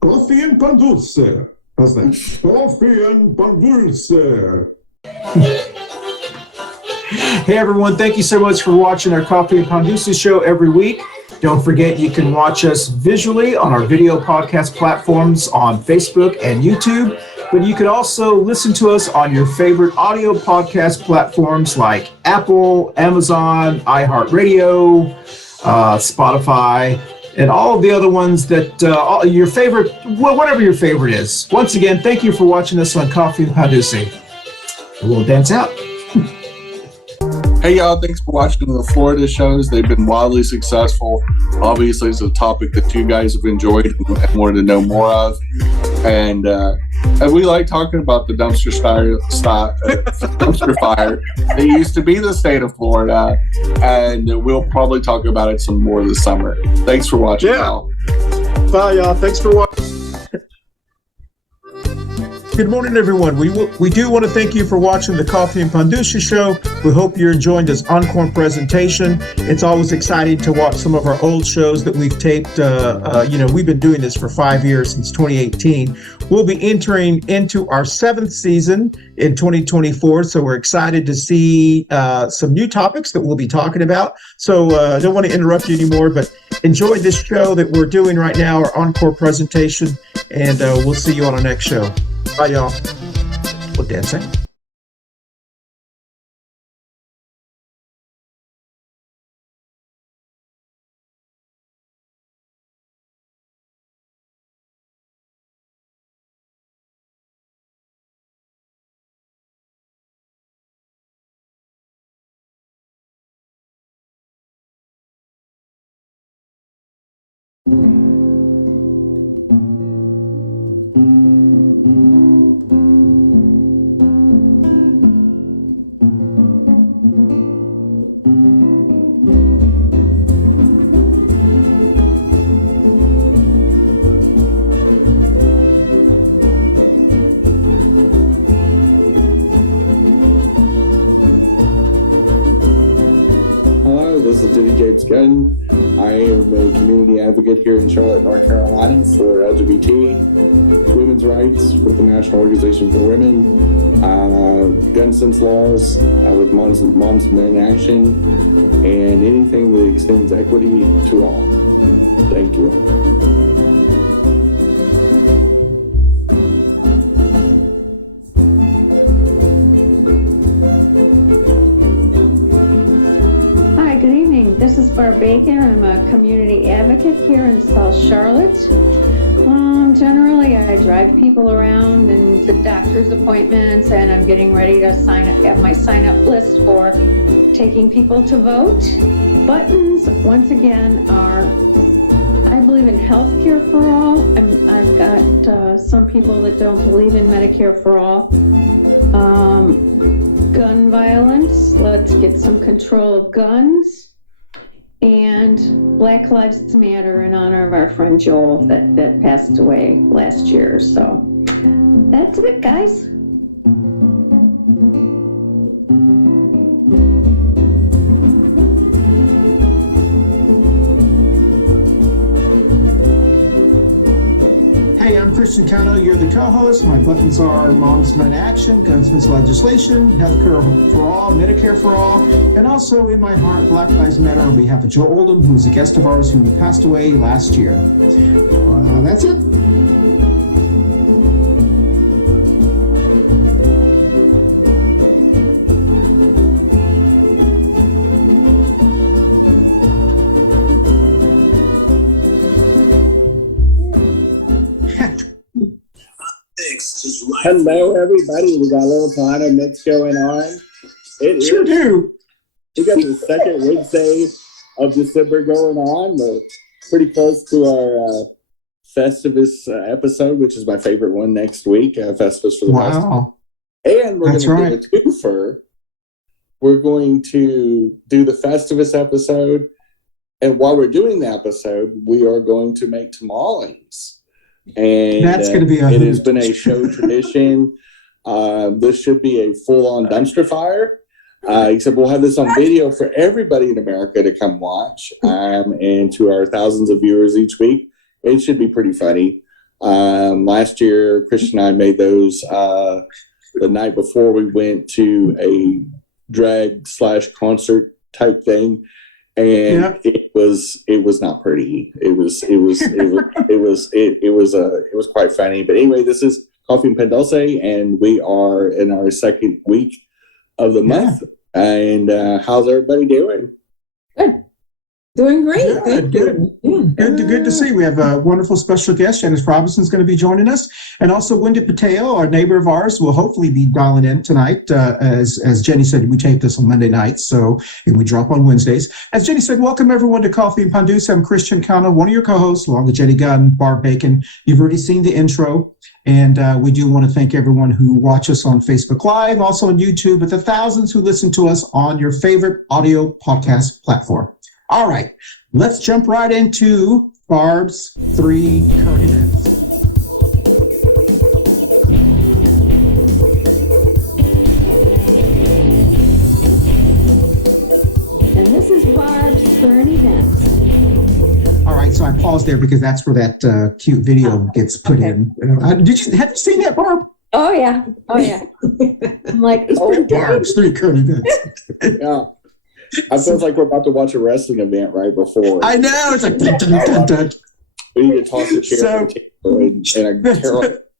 Coffee and Pan Dulce. How's that? Coffee and Pan Dulce. Hey everyone, thank you so much for watching our Coffee Pan Dulce show every week. Don't forget you can watch us visually on our video podcast platforms on Facebook and YouTube, but you can also listen to us on your favorite audio podcast platforms like Apple, Amazon, iHeartRadio, Spotify, and all of the other ones that your favorite, whatever your favorite is. Once again, thank you for watching us on Coffee Pan Dulce. We'll dance out. Hey y'all, thanks for watching the Florida shows. They've been wildly successful. Obviously, it's a topic that you guys have enjoyed and wanted to know more of. And we like talking about the dumpster fire that used to be the state of Florida. And we'll probably talk about it some more this summer. Thanks for watching, y'all. Bye, y'all. Thanks for watching. Good morning, everyone. We do want to thank you for watching the Coffee and Pan Dulce show. We hope you're enjoying this Encore presentation. It's always exciting to watch some of our old shows that we've taped. We've been doing this for 5 years, since 2018. We'll be entering into our 7th season in 2024, so we're excited to see some new topics that we'll be talking about. So I don't want to interrupt you anymore, but enjoy this show that we're doing right now, our Encore presentation, and we'll see you on our next show. Bye, y'all. We're dancing. This is Diddy James Gunn. I am a community advocate here in Charlotte, North Carolina for LGBT women's rights with the National Organization for Women, gun sense laws with Moms and Men Action, and anything that extends equity to all. Thank you. Good evening. This is Barb Bacon. I'm a community advocate here in South Charlotte. Generally, I drive people around and to doctor's appointments, and I'm getting ready to have my sign-up list for taking people to vote. Buttons, once again, are, I believe in health care for all. I've got some people that don't believe in Medicare for all. Gun violence, let's get some control of guns, and Black Lives Matter in honor of our friend Joel that passed away last year. So that's it, guys. Hey, I'm Christian Cano. You're the co-host. My buttons are Moms Men Action, Gunsmiths Legislation, Healthcare for All, Medicare for All, and also in my heart, Black Lives Matter on behalf of Joe Oldham, who's a guest of ours who passed away last year. That's it. Hello, everybody. We got a little Cano mix going on. Sure do. We got the second Wednesday of December going on. We're pretty close to our Festivus episode, which is my favorite one next week. Festivus for the Festival. And we're going to do a twofer. We're going to do the Festivus episode. And while we're doing the episode, we are going to make tamales. And that's going to be it has been a show tradition. This should be a full-on dumpster fire, except we'll have this on video for everybody in America to come watch, and to our thousands of viewers each week. It should be pretty funny. Last year, Christian and I made those the night before we went to a drag / concert type thing, and it was not pretty. It was quite funny. But anyway, this is Coffee Pan Dulce, and we are in our second week of the month. And how's everybody doing? Good. Doing great. Thank you. Good to see. We have a wonderful special guest. Janice Robinson's going to be joining us. And also Wendy Pateo, our neighbor of ours, will hopefully be dialing in tonight. As Jenny said, we tape this on Monday nights, and we drop on Wednesdays. As Jenny said, welcome everyone to Coffee Pan Dulce. I'm Christian Cano, one of your co-hosts, along with Jenny Gunn, Barb Bacon. You've already seen the intro. And we do want to thank everyone who watch us on Facebook Live, also on YouTube, but the thousands who listen to us on your favorite audio podcast platform. All right, let's jump right into Barb's 3 current events. And this is Barb's current events. All right, so I paused there because that's where that cute video gets put in. Have you seen that, Barb? Oh yeah. I'm like, Barb's 3 current events. Yeah. I feel like we're about to watch a wrestling event right before. I know. It's like, dun, dun, dun, dun. We need to toss a chair and a carrot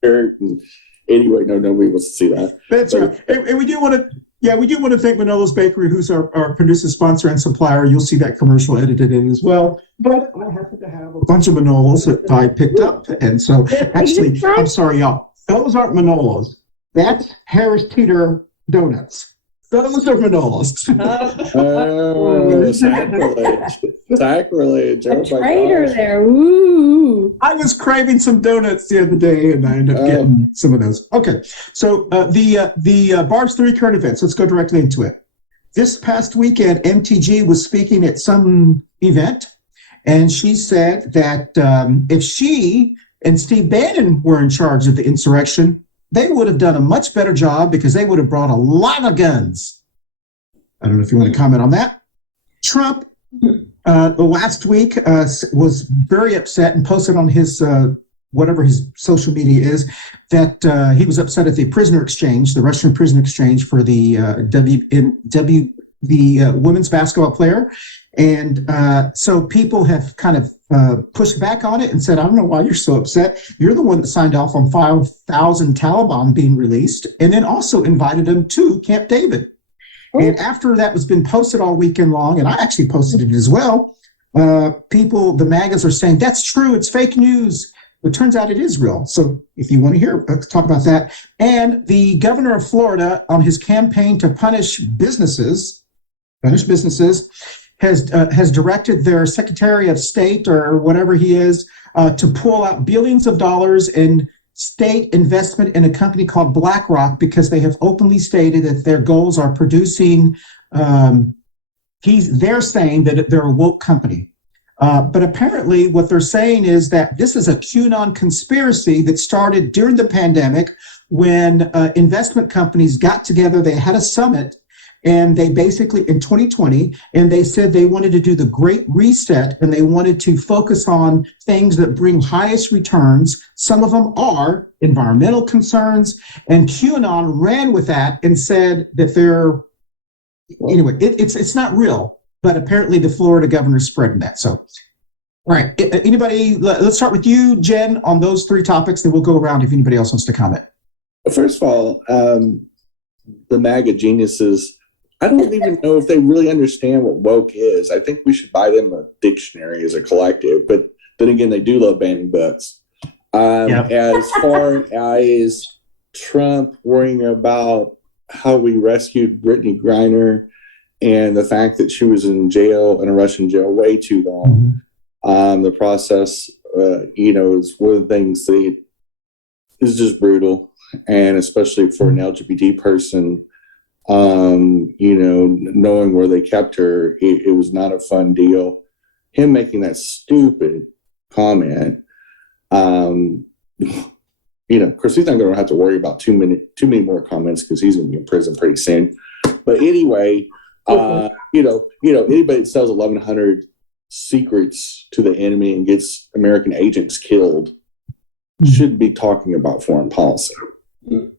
shirt. And anyway, nobody wants to see that. That's right. And we do want to thank Manolo's Bakery, who's our producer, sponsor, and supplier. You'll see that commercial edited in as well. But I happen to have a bunch of Manolos that I picked up. And so actually, I'm sorry, y'all. Those aren't Manolos. That's Harris Teeter Donuts. Those are Manolos. Oh, sacrilege. a traitor there. Woo. I was craving some donuts the other day, and I ended up getting some of those. Okay, so the Barb's 3 current events. Let's go directly into it. This past weekend, MTG was speaking at some event, and she said that if she and Steve Bannon were in charge of the insurrection, they would have done a much better job because they would have brought a lot of guns. I don't know if you want to comment on that. Trump last week was very upset and posted on his whatever his social media is that he was upset at the prisoner exchange, the Russian prisoner exchange for the women's basketball player. And so people have kind of pushed back on it and said, I don't know why you're so upset. You're the one that signed off on 5,000 Taliban being released, and then also invited them to Camp David. And after that was been posted all weekend long, and I actually posted it as well, people, the MAGAs are saying, that's true, it's fake news. It turns out it is real. So if you want to hear, let's talk about that. And the governor of Florida, on his campaign to punish businesses, has directed their Secretary of State or whatever he is to pull out billions of dollars in state investment in a company called BlackRock because they have openly stated that their goals are producing. They're saying that they're a woke company. But apparently what they're saying is that this is a QAnon conspiracy that started during the pandemic when investment companies got together. They had a summit. And they basically, in 2020, and they said they wanted to do the Great Reset, and they wanted to focus on things that bring highest returns. Some of them are environmental concerns, and QAnon ran with that and said that anyway, it's not real, but apparently the Florida governor's spreading that. So, all right, anybody, let's start with you, Jen, on those 3 topics, then we'll go around if anybody else wants to comment. First of all, the MAGA geniuses, I don't even know if they really understand what woke is. I think we should buy them a dictionary as a collective. But then again, they do love banning books. As far as Trump worrying about how we rescued Brittany Griner and the fact that she was in jail, in a Russian jail, way too long, the process, is one of the things that is just brutal. And especially for an LGBT person, knowing where they kept her, it was not a fun deal. Him making that stupid comment, of course, he's not going to have to worry about too many more comments because he's going to be in prison pretty soon. But anyway, anybody that sells 1,100 secrets to the enemy and gets American agents killed, should be talking about foreign policy.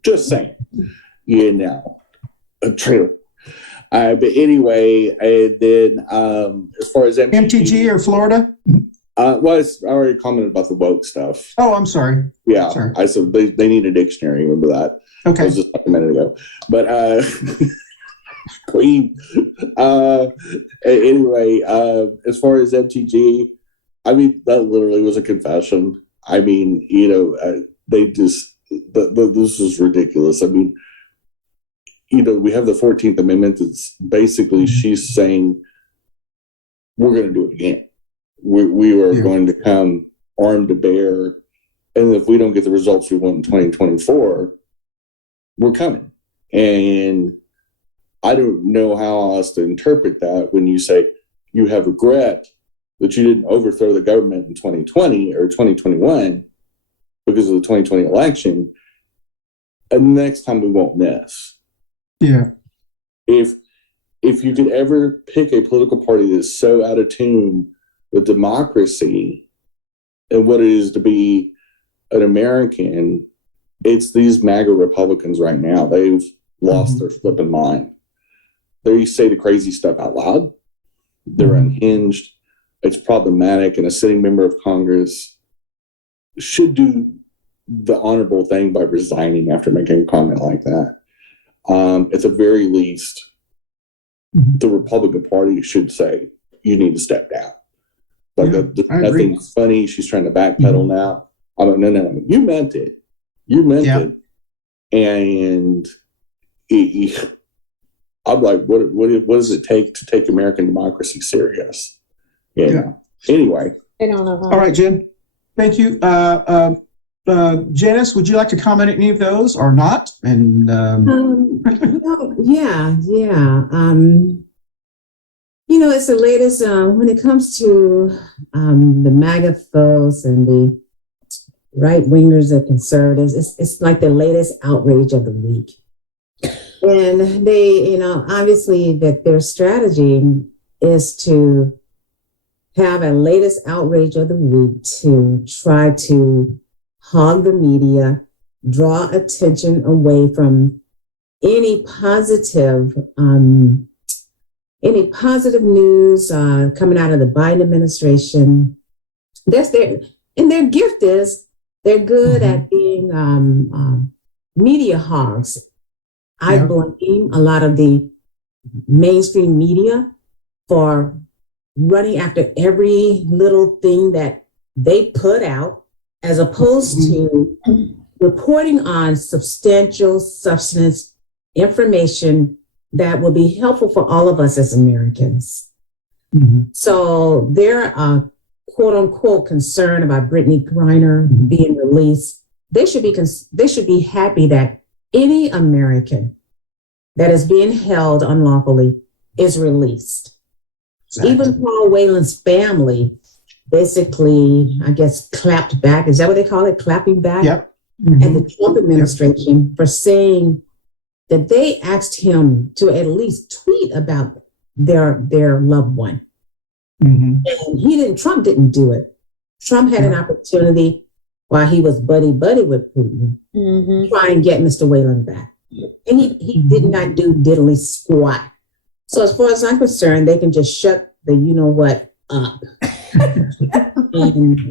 Just saying, a trailer. But anyway, and then as far as MTG or Florida? I already commented about the woke stuff. Oh, I'm sorry. Yeah, sorry. I said they need a dictionary. Remember that? Okay. That was just like a minute ago. But Queen. Anyway, as far as MTG, I mean, that literally was a confession. I mean, they just this is ridiculous. I mean, we have the 14th Amendment. It's basically she's saying we're going to do it again. We are going to come armed to bear, and if we don't get the results we want in 2024, we're coming. And I don't know how else to interpret that when you say you have regret that you didn't overthrow the government in 2020 or 2021 because of the 2020 election, and next time we won't miss. Yeah. If you could ever pick a political party that's so out of tune with democracy and what it is to be an American, it's these MAGA Republicans right now. They've lost their flipping mind. They say the crazy stuff out loud. They're unhinged. It's problematic, and a sitting member of Congress should do the honorable thing by resigning after making a comment like that. At the very least, the Republican Party should say, you need to step down. Like, nothing's funny. She's trying to backpedal now. I'm like, no. You meant it. You meant it. And I'm like, what does it take to take American democracy serious? Anyway. I don't know how. All right, Jen. Thank you. Janice, would you like to comment on any of those or not? And it's the latest when it comes to the MAGA folks and the right wingers and conservatives. It's like the latest outrage of the week, and they, obviously that their strategy is to have a latest outrage of the week to try to hog the media, draw attention away from any positive news coming out of the Biden administration. That's their gift is they're good at being media hogs. I blame a lot of the mainstream media for running after every little thing that they put out, as opposed to reporting on substantial substance information that will be helpful for all of us as Americans. So they're quote unquote concerned about Brittany Griner being released. They should be happy that any American that is being held unlawfully is released. Exactly. Even Paul Whelan's family basically, I guess, clapped back. Is that what they call it? Clapping back? Yep. At the Trump administration for saying that they asked him to at least tweet about their loved one. And Trump didn't do it. Trump had an opportunity while he was buddy with Putin, try and get Mr. Whelan back. And he did not do diddly squat. So as far as I'm concerned, they can just shut the you-know-what up.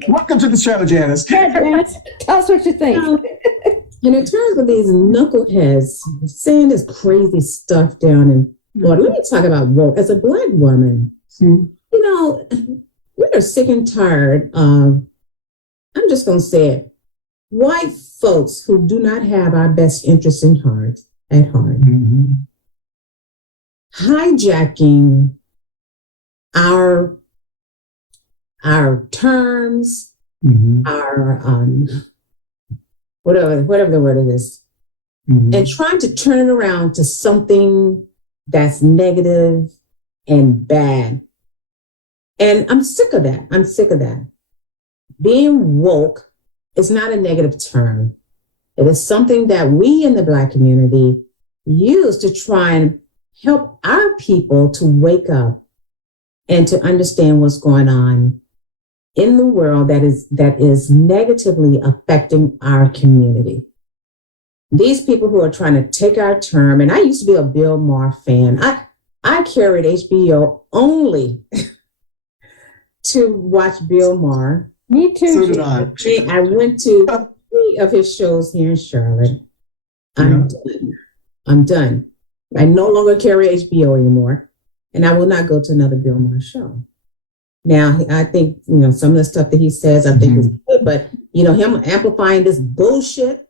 Welcome to the show, Janice. Janice, tell us what you think. And in terms of these knuckleheads saying this crazy stuff down in Florida, let me talk about woke. As a Black woman, we are sick and tired of, I'm just going to say it, white folks who do not have our best interests at heart, hijacking our terms, our whatever the word is, and trying to turn it around to something that's negative and bad. And I'm sick of that. Being woke is not a negative term. It is something that we in the Black community use to try and help our people to wake up and to understand what's going on in the world that is negatively affecting our community. These people who are trying to take our term, and I used to be a Bill Maher fan. I carried HBO only to watch Bill Maher. Me too. So did I. I went to 3 of his shows here in Charlotte. I'm done. I no longer carry HBO anymore, and I will not go to another Bill Maher show. Now, I think, some of the stuff that he says, I think is good, but, him amplifying this bullshit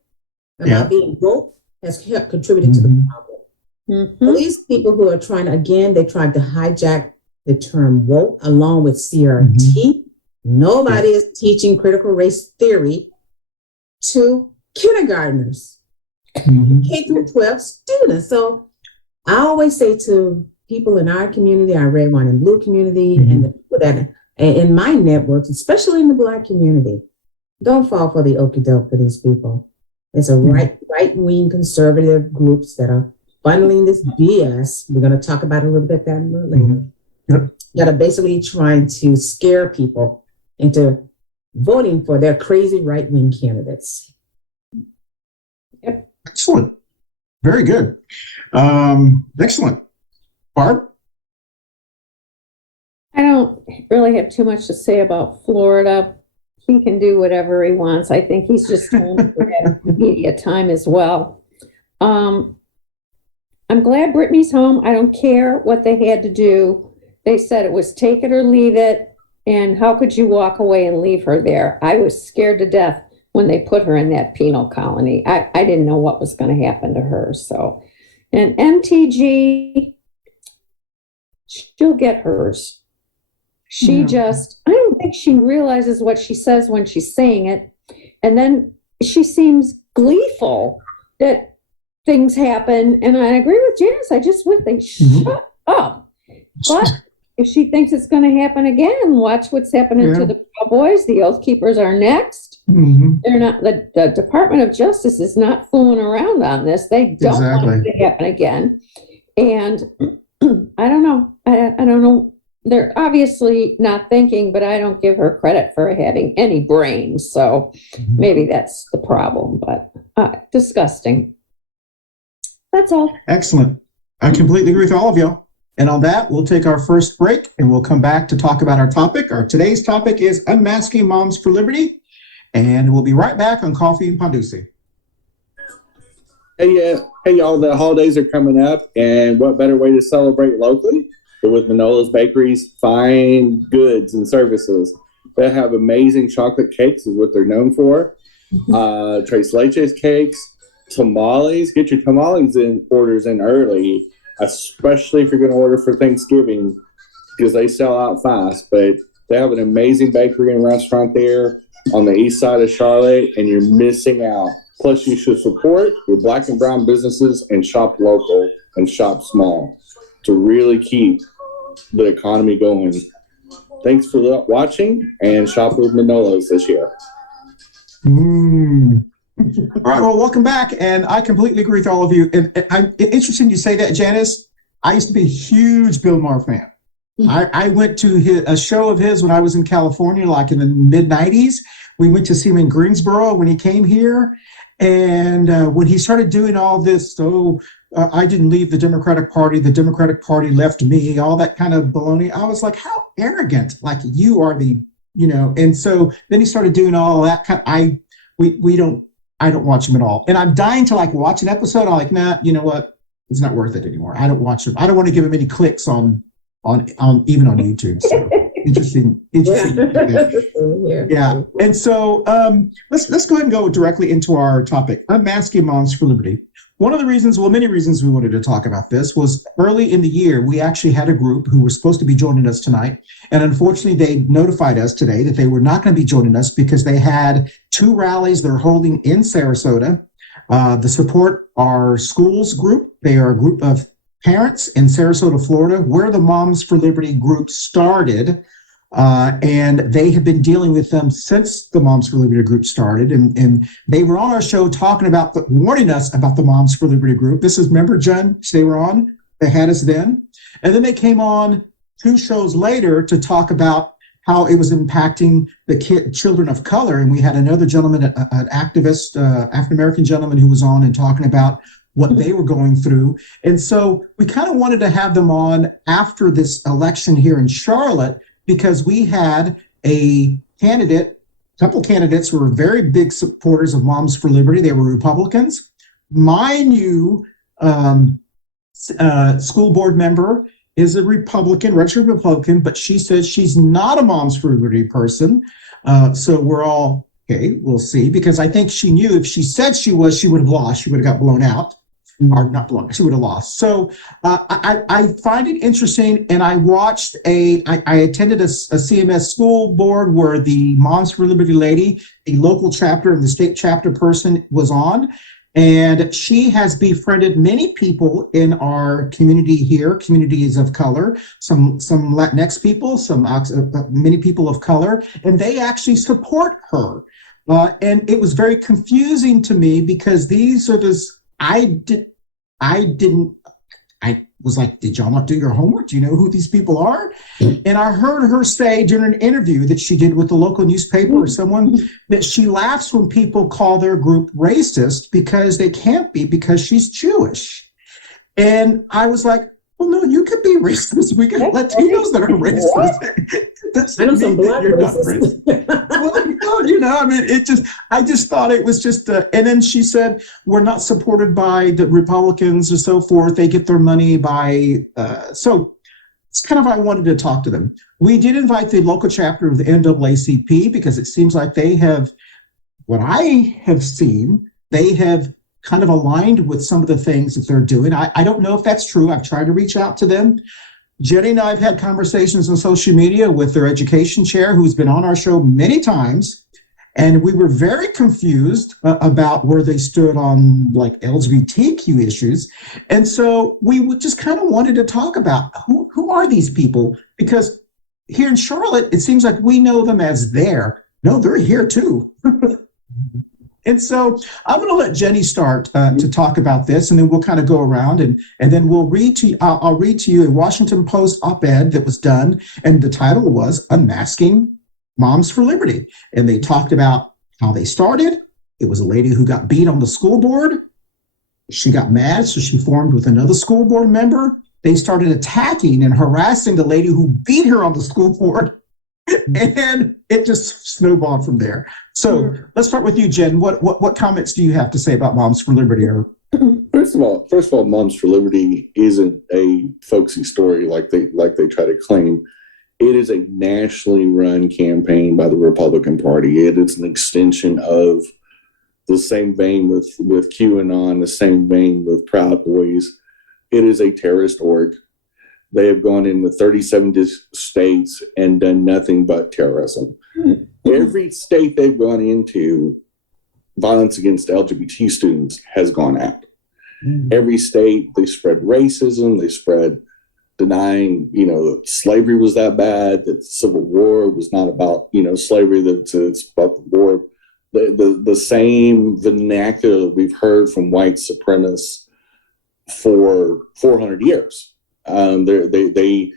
about being woke has helped contributed to the problem. So these people who are trying to, again, they tried to hijack the term woke along with CRT. Nobody is teaching critical race theory to kindergartners, K through 12 students. So I always say to people in our community, our red, white, and blue community, and the people that in my networks, especially in the Black community, don't fall for the okie doke for these people. It's a right-wing conservative groups that are funneling this BS. We're going to talk about it a little bit that later. That are basically trying to scare people into voting for their crazy right-wing candidates. Excellent. Very good. Excellent. Barb? I don't really have too much to say about Florida. He can do whatever he wants. I think he's just trying to get media time as well. I'm glad Brittany's home. I don't care what they had to do. They said it was take it or leave it. And how could you walk away and leave her there? I was scared to death when they put her in that penal colony. I didn't know what was going to happen to her. So, and MTG, she'll get hers. She just, I don't think she realizes what she says when she's saying it. And then she seems gleeful that things happen. And I agree with Janice. I just would think, shut up. But if she thinks it's going to happen again, watch what's happening to the Cowboys. The Oath Keepers are next. They're not, the Department of Justice is not fooling around on this. They don't want it to happen again. And I don't know. I don't know. They're obviously not thinking, but I don't give her credit for having any brains. So maybe that's the problem, but disgusting. That's all. Excellent. I completely agree with all of y'all. And on that, we'll take our first break and we'll come back to talk about our topic. Our today's topic is Unmasking Moms for Liberty. And we'll be right back on Coffee Pan Dulce. Hey, y'all, the holidays are coming up, and what better way to celebrate locally than with Manolo's Bakery's fine goods and services. They have amazing chocolate cakes, is what they're known for. Tres Leches cakes, tamales. Get your tamales orders in early, especially if you're going to order for Thanksgiving, because they sell out fast. But they have an amazing bakery and restaurant there on the east side of Charlotte, and you're missing out. Plus, you should support your Black and brown businesses and shop local and shop small to really keep the economy going. Thanks for watching, and shop with Manolo's this year. All right, well, welcome back. And I completely agree with all of you. And I'm interesting you say that, Janice. I used to be a huge Bill Maher fan. I went to a show of his when I was in California, like in the mid-'90s. We went to see him in Greensboro when he came here. And when he started doing all this, I didn't leave the Democratic Party left me, all that kind of baloney. I was like, how arrogant, like you are the, and so then he started doing all that kind of, I don't watch him at all. And I'm dying to like watch an episode. I'm like, nah, you know what? It's not worth it anymore. I don't watch him. I don't want to give him any clicks on even on YouTube. So interesting. Yeah. And so let's go ahead and go directly into our topic, Unmasking Moms for Liberty. One of the reasons, many reasons we wanted to talk about this was early in the year, we actually had a group who were supposed to be joining us tonight. And unfortunately, they notified us today that they were not going to be joining us because they had 2 rallies they're holding in Sarasota. The Support Our Schools group, they are a group of parents in Sarasota, Florida, where the Moms for Liberty group started. And they have been dealing with them since the Moms for Liberty group started. And they were on our show talking about, warning us about the Moms for Liberty group. This is, remember, Jen, they were on, they had us then. And then they came on 2 shows later to talk about how it was impacting the children of color. And we had another gentleman, an activist, African-American gentleman who was on and talking about what they were going through. And so we kind of wanted to have them on after this election here in Charlotte, because we had a couple candidates who were very big supporters of Moms for Liberty. They were Republicans. My new school board member is a Republican, registered Republican, but she says she's not a Moms for Liberty person. So we're all, okay, we'll see, because I think she knew if she said she was, she would have lost. She would have got blown out. Or not blown, she would have lost. So I find it interesting, and I watched I attended a CMS school board where the Moms for Liberty lady, the local chapter and the state chapter person was on, and she has befriended many people in our community here, communities of color, some Latinx people, many people of color, and they actually support her. And it was very confusing to me, because these are I was like, did y'all not do your homework? Do you know who these people are? And I heard her say during an interview that she did with the local newspaper or someone, that she laughs when people call their group racist, because they can't be, because she's Jewish. And I was like, well, no, you could be racist. We got Latinos that are racist. I know some black racists. Well, I mean, I just thought it was just, and then she said, we're not supported by the Republicans or so forth. They get their money by, so it's kind of, I wanted to talk to them. We did invite the local chapter of the NAACP, because it seems like they have, what I have seen, they have kind of aligned with some of the things that they're doing. I don't know if that's true. I've tried to reach out to them. Jenny and I have had conversations on social media with their education chair, who's been on our show many times. And we were very confused about where they stood on like LGBTQ issues. And so we would just kind of wanted to talk about who are these people? Because here in Charlotte, it seems like we know them as there. No, they're here too. And so I'm going to let Jenny start to talk about this, and then we'll kind of go around, and then we'll read to you. I'll read to you a Washington Post op-ed that was done, and the title was Unmasking Moms for Liberty. And they talked about how they started. It was a lady who got beat on the school board. She got mad, so she formed with another school board member. They started attacking and harassing the lady who beat her on the school board. And it just snowballed from there. So let's start with you, Jen. What comments do you have to say about Moms for Liberty? First of all, Moms for Liberty isn't a folksy story like they try to claim. It is a nationally run campaign by the Republican Party. It is an extension of the same vein with QAnon, the same vein with Proud Boys. It is a terrorist org. They have gone into 37 states and done nothing but terrorism. Every state they've gone into, violence against LGBT students has gone out. Every state, they spread racism, they spread denying, that slavery was that bad, that the Civil War was not about, slavery, that it's about the war. The same vernacular we've heard from white supremacists for 400 years. They're the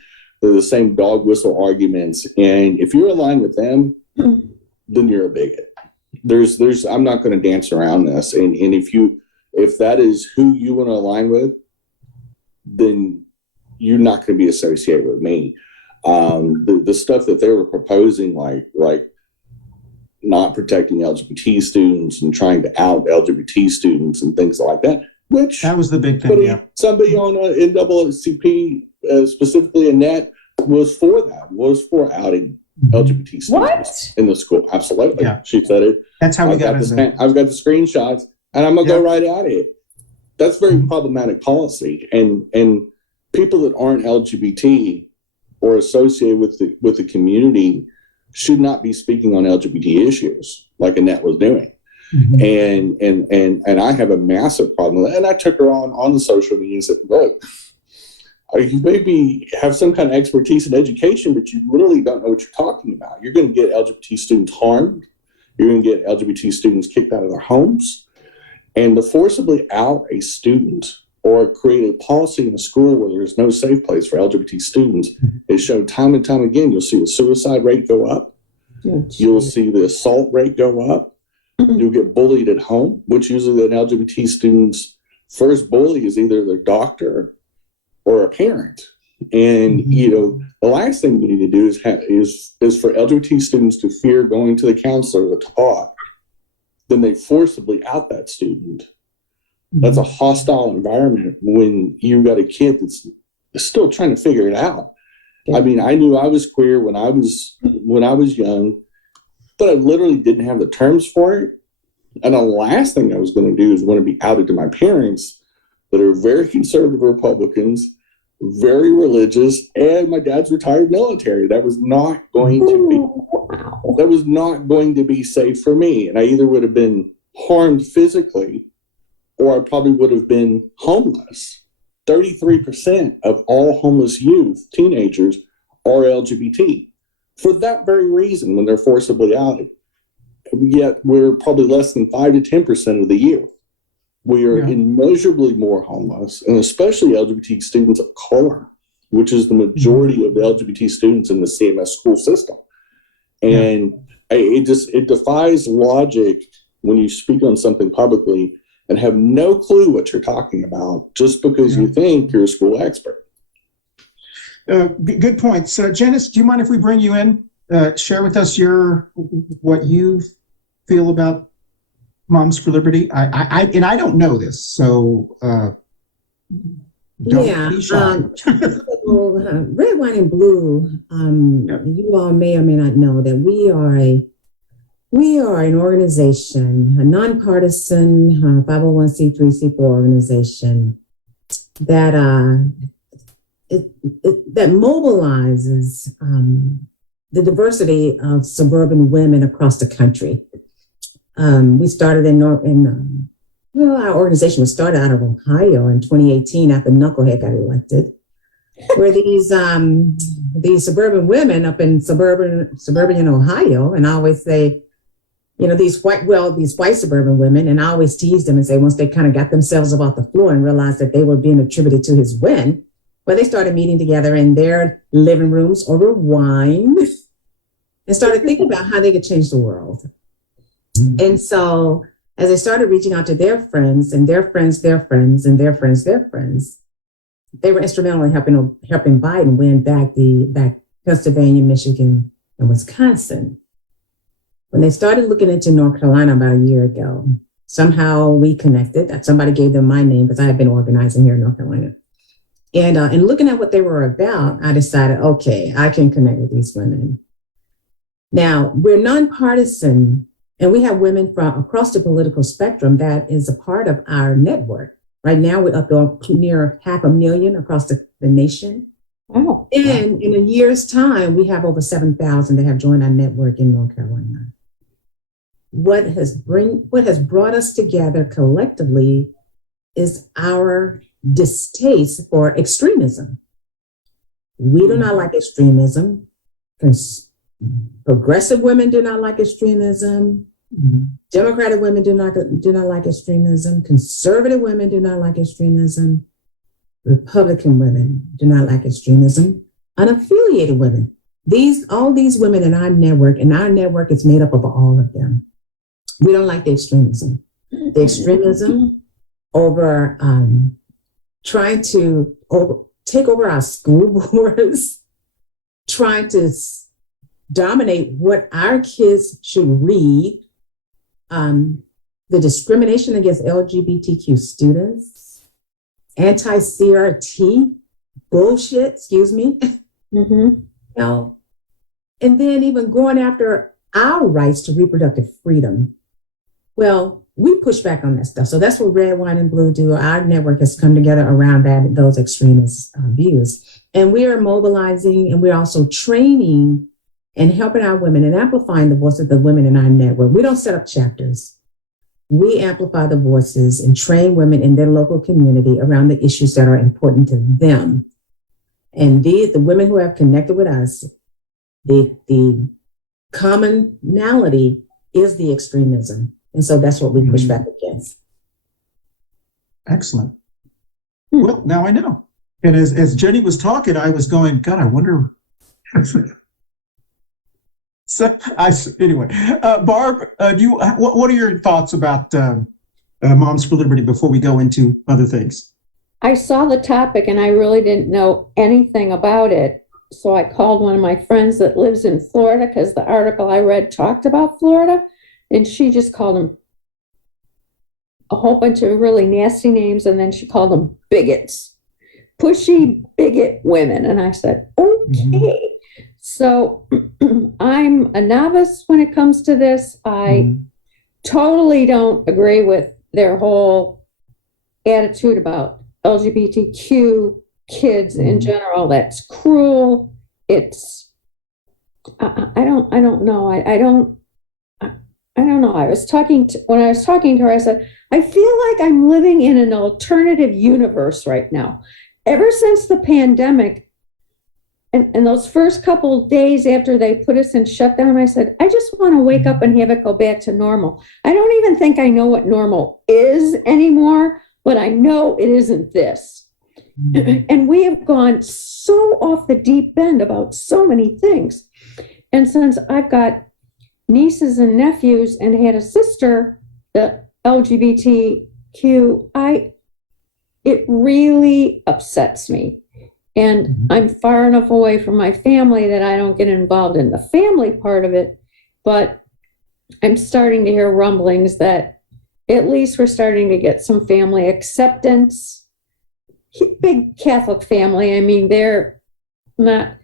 same dog whistle arguments, and if you're aligned with them, then you're a bigot. I'm not going to dance around this, and if that is who you want to align with, then you're not going to be associated with me. The stuff that they were proposing, like not protecting LGBT students and trying to out LGBT students and things like that. Which that was the big thing. Yeah. Somebody on NAACP, specifically Annette, was for outing LGBT students in the school. Absolutely. Yeah. She said it. That's how we got it. I've got the screenshots, and I'm going to go right at it. That's very problematic policy. And people that aren't LGBT or associated with the community should not be speaking on LGBT issues like Annette was doing. And I have a massive problem with it. And I took her on the social media and said, look, you maybe have some kind of expertise in education, but you literally don't know what you're talking about. You're going to get LGBT students harmed. You're going to get LGBT students kicked out of their homes. And to forcibly out a student or create a policy in a school where there's no safe place for LGBT students, is shown time and time again. You'll see the suicide rate go up. You'll see the assault rate go up. You'll get bullied at home, which usually an LGBT student's first bully is either their doctor or a parent. And, the last thing we need to do is for LGBT students to fear going to the counselor to talk. Then they forcibly out that student. That's a hostile environment when you've got a kid that's still trying to figure it out. I mean, I knew I was queer when I was young, but I literally didn't have the terms for it. And the last thing I was going to do is want to be outed to my parents that are very conservative Republicans, very religious, and my dad's retired military. That was not going to be safe for me. And I either would have been harmed physically or I probably would have been homeless. 33% of all homeless youth, teenagers, are LGBT for that very reason when they're forcibly outed. Yet we're probably less than 5 to 10% of the youth. We are immeasurably more homeless, and especially LGBT students of color, which is the majority of the LGBT students in the CMS school system. And it defies logic when you speak on something publicly and have no clue what you're talking about just because you think you're a school expert. Good points. Janice, do you mind if we bring you in? Share with us what you feel about Moms for Liberty. I don't know this, so don't be shy. Red, White, and Blue. You all may or may not know that we are an organization, a nonpartisan 501c3/c4 organization that that mobilizes the diversity of suburban women across the country. We started our organization was started out of Ohio in 2018 after Knucklehead got elected, where these suburban women up in suburban Ohio, and I always say, these white suburban women, and I always tease them and say once they kind of got themselves off the floor and realized that they were being attributed to his win, well, they started meeting together in their living rooms over wine and started thinking about how they could change the world. And so as they started reaching out to their friends and their friends, their friends, and their friends, their friends, they were instrumental in helping Biden win back Pennsylvania, Michigan, and Wisconsin. When they started looking into North Carolina about a year ago, somehow we connected. Somebody gave them my name because I had been organizing here in North Carolina. And looking at what they were about, I decided, okay, I can connect with these women. Now, we're nonpartisan, and we have women from across the political spectrum that is a part of our network. Right now, we're up to near 500,000 across the nation. Oh. And in a year's time, we have over 7,000 that have joined our network in North Carolina. What has brought us together collectively is our distaste for extremism. We do not like extremism. Progressive women do not like extremism. Democratic women do not like extremism. Conservative women do not like extremism. Republican women do not like extremism. Unaffiliated women. All these women in our network, and our network is made up of all of them. We don't like the extremism. The extremism over trying to take over our school boards, trying to dominate what our kids should read, the discrimination against LGBTQ students, anti-CRT bullshit, excuse me. And then even going after our rights to reproductive freedom. Well, we push back on that stuff. So that's what Red, White, and Blue do. Our network has come together around those extremist views. And we are mobilizing, and we're also training and helping our women and amplifying the voice of the women in our network. We don't set up chapters. We amplify the voices and train women in their local community around the issues that are important to them. And the women who have connected with us, the commonality is the extremism. And so that's what we push back against. Excellent. Well, now I know. And as Jenny was talking, I was going, God, I wonder. Anyway, Barb, what are your thoughts about Moms for Liberty before we go into other things? I saw the topic and I really didn't know anything about it. So I called one of my friends that lives in Florida because the article I read talked about Florida, and she just called them a whole bunch of really nasty names, and then she called them bigots, pushy bigot women. And I said, okay. So I'm a novice when it comes to this. I totally don't agree with their whole attitude about LGBTQ kids in general. That's cruel. It's I don't know. I don't know. When I was talking to her, I said, I feel like I'm living in an alternative universe right now. Ever since the pandemic and those first couple of days after they put us in shutdown, I said, I just want to wake up and have it go back to normal. I don't even think I know what normal is anymore, but I know it isn't this. And we have gone so off the deep end about so many things. And since I've got nieces and nephews and had a sister, the LGBTQ, it really upsets me. And I'm far enough away from my family that I don't get involved in the family part of it. But I'm starting to hear rumblings that at least we're starting to get some family acceptance. Big Catholic family. I mean, they're not,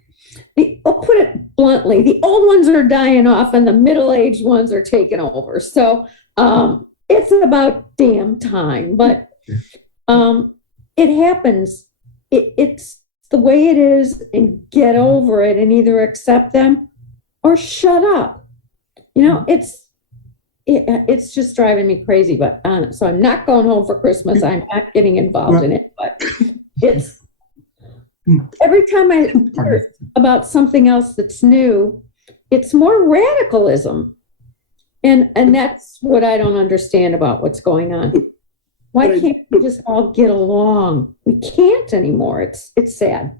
I'll put it bluntly, the old ones are dying off and the middle-aged ones are taking over. So it's about damn time. But it happens. It's the way it is, and get over it and either accept them or shut up. You know, it's just driving me crazy. But so I'm not going home for Christmas. I'm not getting involved in it. But it's every time I hear about something else that's new, it's more radicalism, and that's what I don't understand about what's going on. Why can't we just all get along? We can't anymore. It's sad.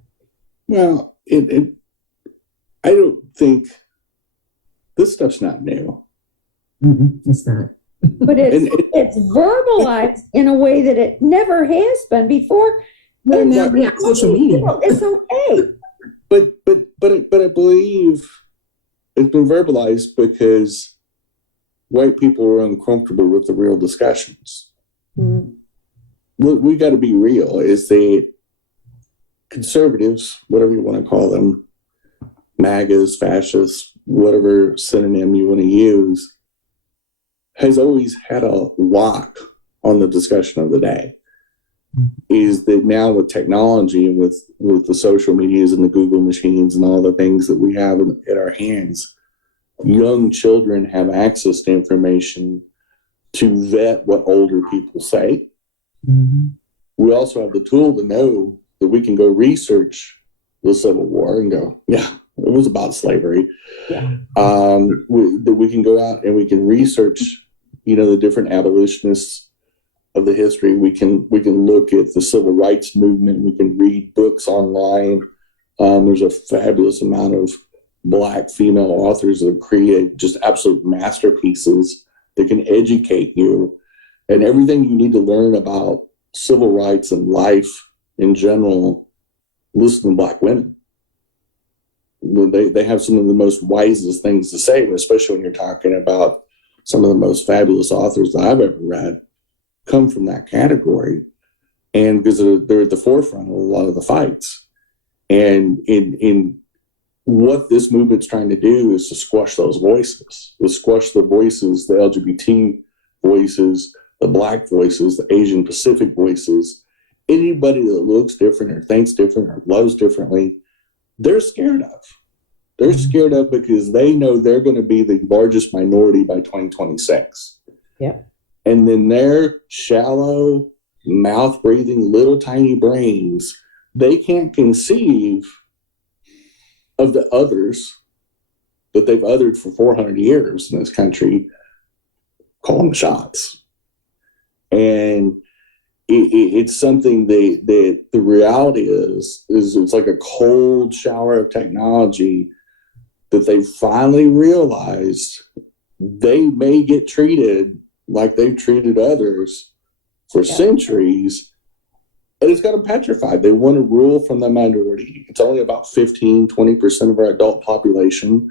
Well, I don't think this stuff's not new. It's not. But it's verbalized in a way that it never has been before. Well, now we have social media. It's okay. But I believe it's been verbalized because white people are uncomfortable with the real discussions. What we got to be real is the conservatives, whatever you want to call them, MAGAs, fascists, whatever synonym you want to use, has always had a lock on the discussion of the day. Is that now with technology and with the social medias and the Google machines and all the things that we have in our hands, young children have access to information to vet what older people say. We also have the tool to know that we can go research the Civil War and go, yeah, it was about slavery. Yeah. That we can go out and we can research, the different abolitionists of the history. We can look at the civil rights movement. We can read books online. There's a fabulous amount of Black female authors that create just absolute masterpieces that can educate you, and everything you need to learn about civil rights and life in general. Listen to Black women. They have some of the most wisest things to say, especially when you're talking about some of the most fabulous authors that I've ever read come from that category, and because they're at the forefront of a lot of the fights. And in what this movement's trying to do is to squash those voices, to squash the voices, the LGBT voices, the Black voices, the Asian Pacific voices. Anybody that looks different or thinks different or loves differently, they're scared of. They're scared of because they know they're going to be the largest minority by 2026. Yeah. And then their shallow, mouth-breathing, little tiny brains, they can't conceive of the others that they've othered for 400 years in this country calling the shots. And it's something that the reality is it's like a cold shower of technology that they finally realized they may get treated like they've treated others for centuries. And it's got them petrified. They want to rule from the minority. It's only about 15-20% of our adult population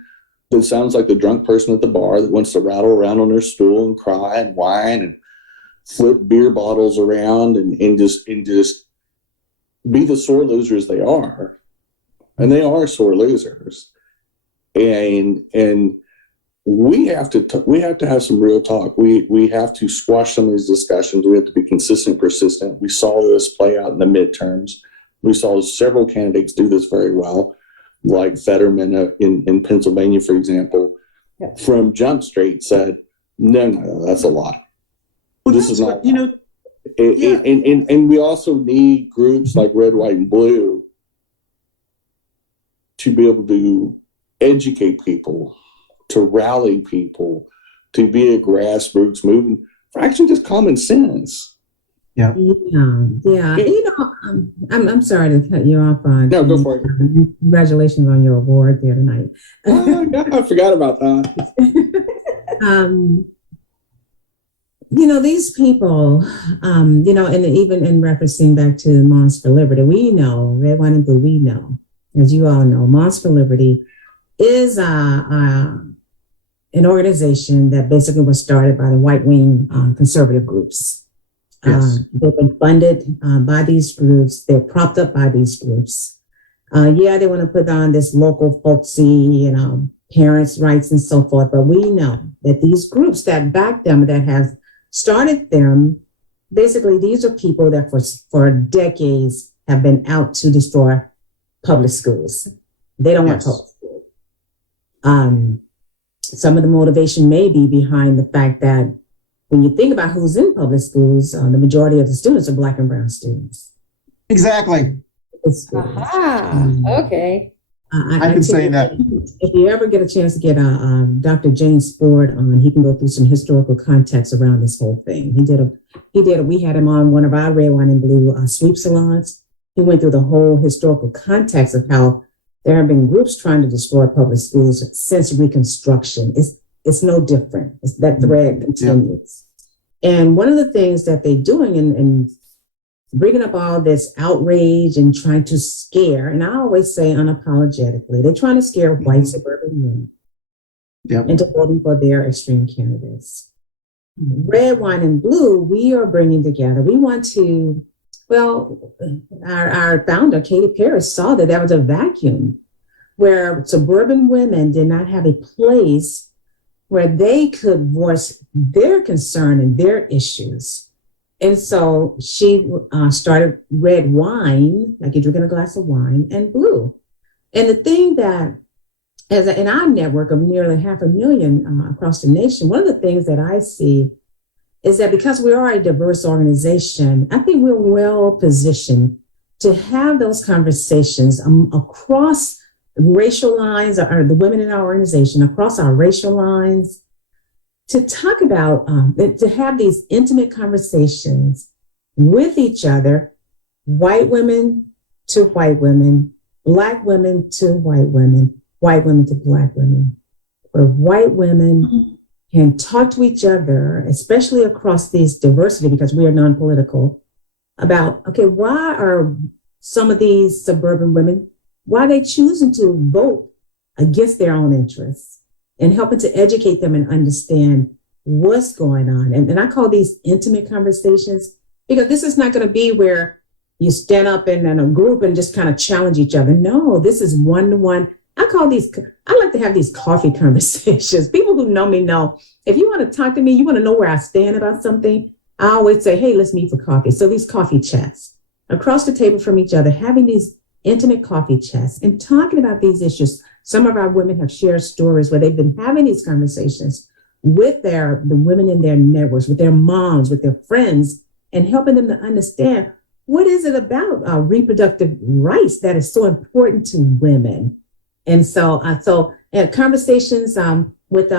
that sounds like the drunk person at the bar that wants to rattle around on their stool and cry and whine and flip beer bottles around and just be the sore losers they are. And they are sore losers. And we have to have some real talk. We have to squash some of these discussions. We have to be consistent, persistent. We saw this play out in the midterms. We saw several candidates do this very well, like Fetterman in Pennsylvania, for example, from Jump Street said, no, that's a lie. Well, this is not, yeah. And we also need groups like Red, White, and Blue to be able to educate people, to rally people, to be a grassroots movement for actually just common sense. Yeah. I'm sorry to cut you off. No, go for it. Congratulations on your award the other night. Oh, yeah, I forgot about that. These people, and even in referencing back to Moms for Liberty, we know, Red, White, and Blue, we know, as you all know, Moms for Liberty is an organization that basically was started by the white-wing conservative groups. Yes. They've been funded by these groups. They're propped up by these groups. They want to put on this local folksy, parents' rights and so forth, but we know that these groups that back them, that have started them, basically these are people that for decades have been out to destroy public schools. They don't want public schools. Some of the motivation may be behind the fact that when you think about who's in public schools, the majority of the students are Black and brown students. Exactly. Okay. I've been saying that. If you ever get a chance to get Dr. James Ford on, he can go through some historical context around this whole thing. We had him on one of our Red, White, and Blue sweep salons. He went through the whole historical context of how there have been groups trying to destroy public schools since Reconstruction. It's no different. That thread continues. Yeah. And one of the things that they're doing and bringing up all this outrage and trying to scare, and I always say unapologetically, they're trying to scare white suburban women into voting for their extreme candidates. Red, White, and Blue, we are bringing together. We want to, our founder, Katie Paris, saw that there was a vacuum where suburban women did not have a place where they could voice their concern and their issues. And so she started Red Wine, like you're drinking a glass of wine, and Blue. And the thing that, in our network of nearly 500,000 across the nation, one of the things that I see is that because we are a diverse organization, I think we're well positioned to have those conversations across racial lines, or the women in our organization, across our racial lines, to talk about, to have these intimate conversations with each other, white women to white women, Black women to white women to Black women, where white women can talk to each other, especially across these diversity, because we are non-political, about, okay, why are some of these suburban women, why are they choosing to vote against their own interests? And helping to educate them and understand what's going on. And I call these intimate conversations, because this is not going to be where you stand up in a group and just kind of challenge each other. No, this is one-to-one. I like to have these coffee conversations. People who know me know, if you want to talk to me, you want to know where I stand about something, I always say, hey, let's meet for coffee. So these coffee chats across the table from each other, having these intimate coffee chats and talking about these issues. Some of our women have shared stories where they've been having these conversations with the women in their networks, with their moms, with their friends, and helping them to understand what is it about reproductive rights that is so important to women. And so conversations with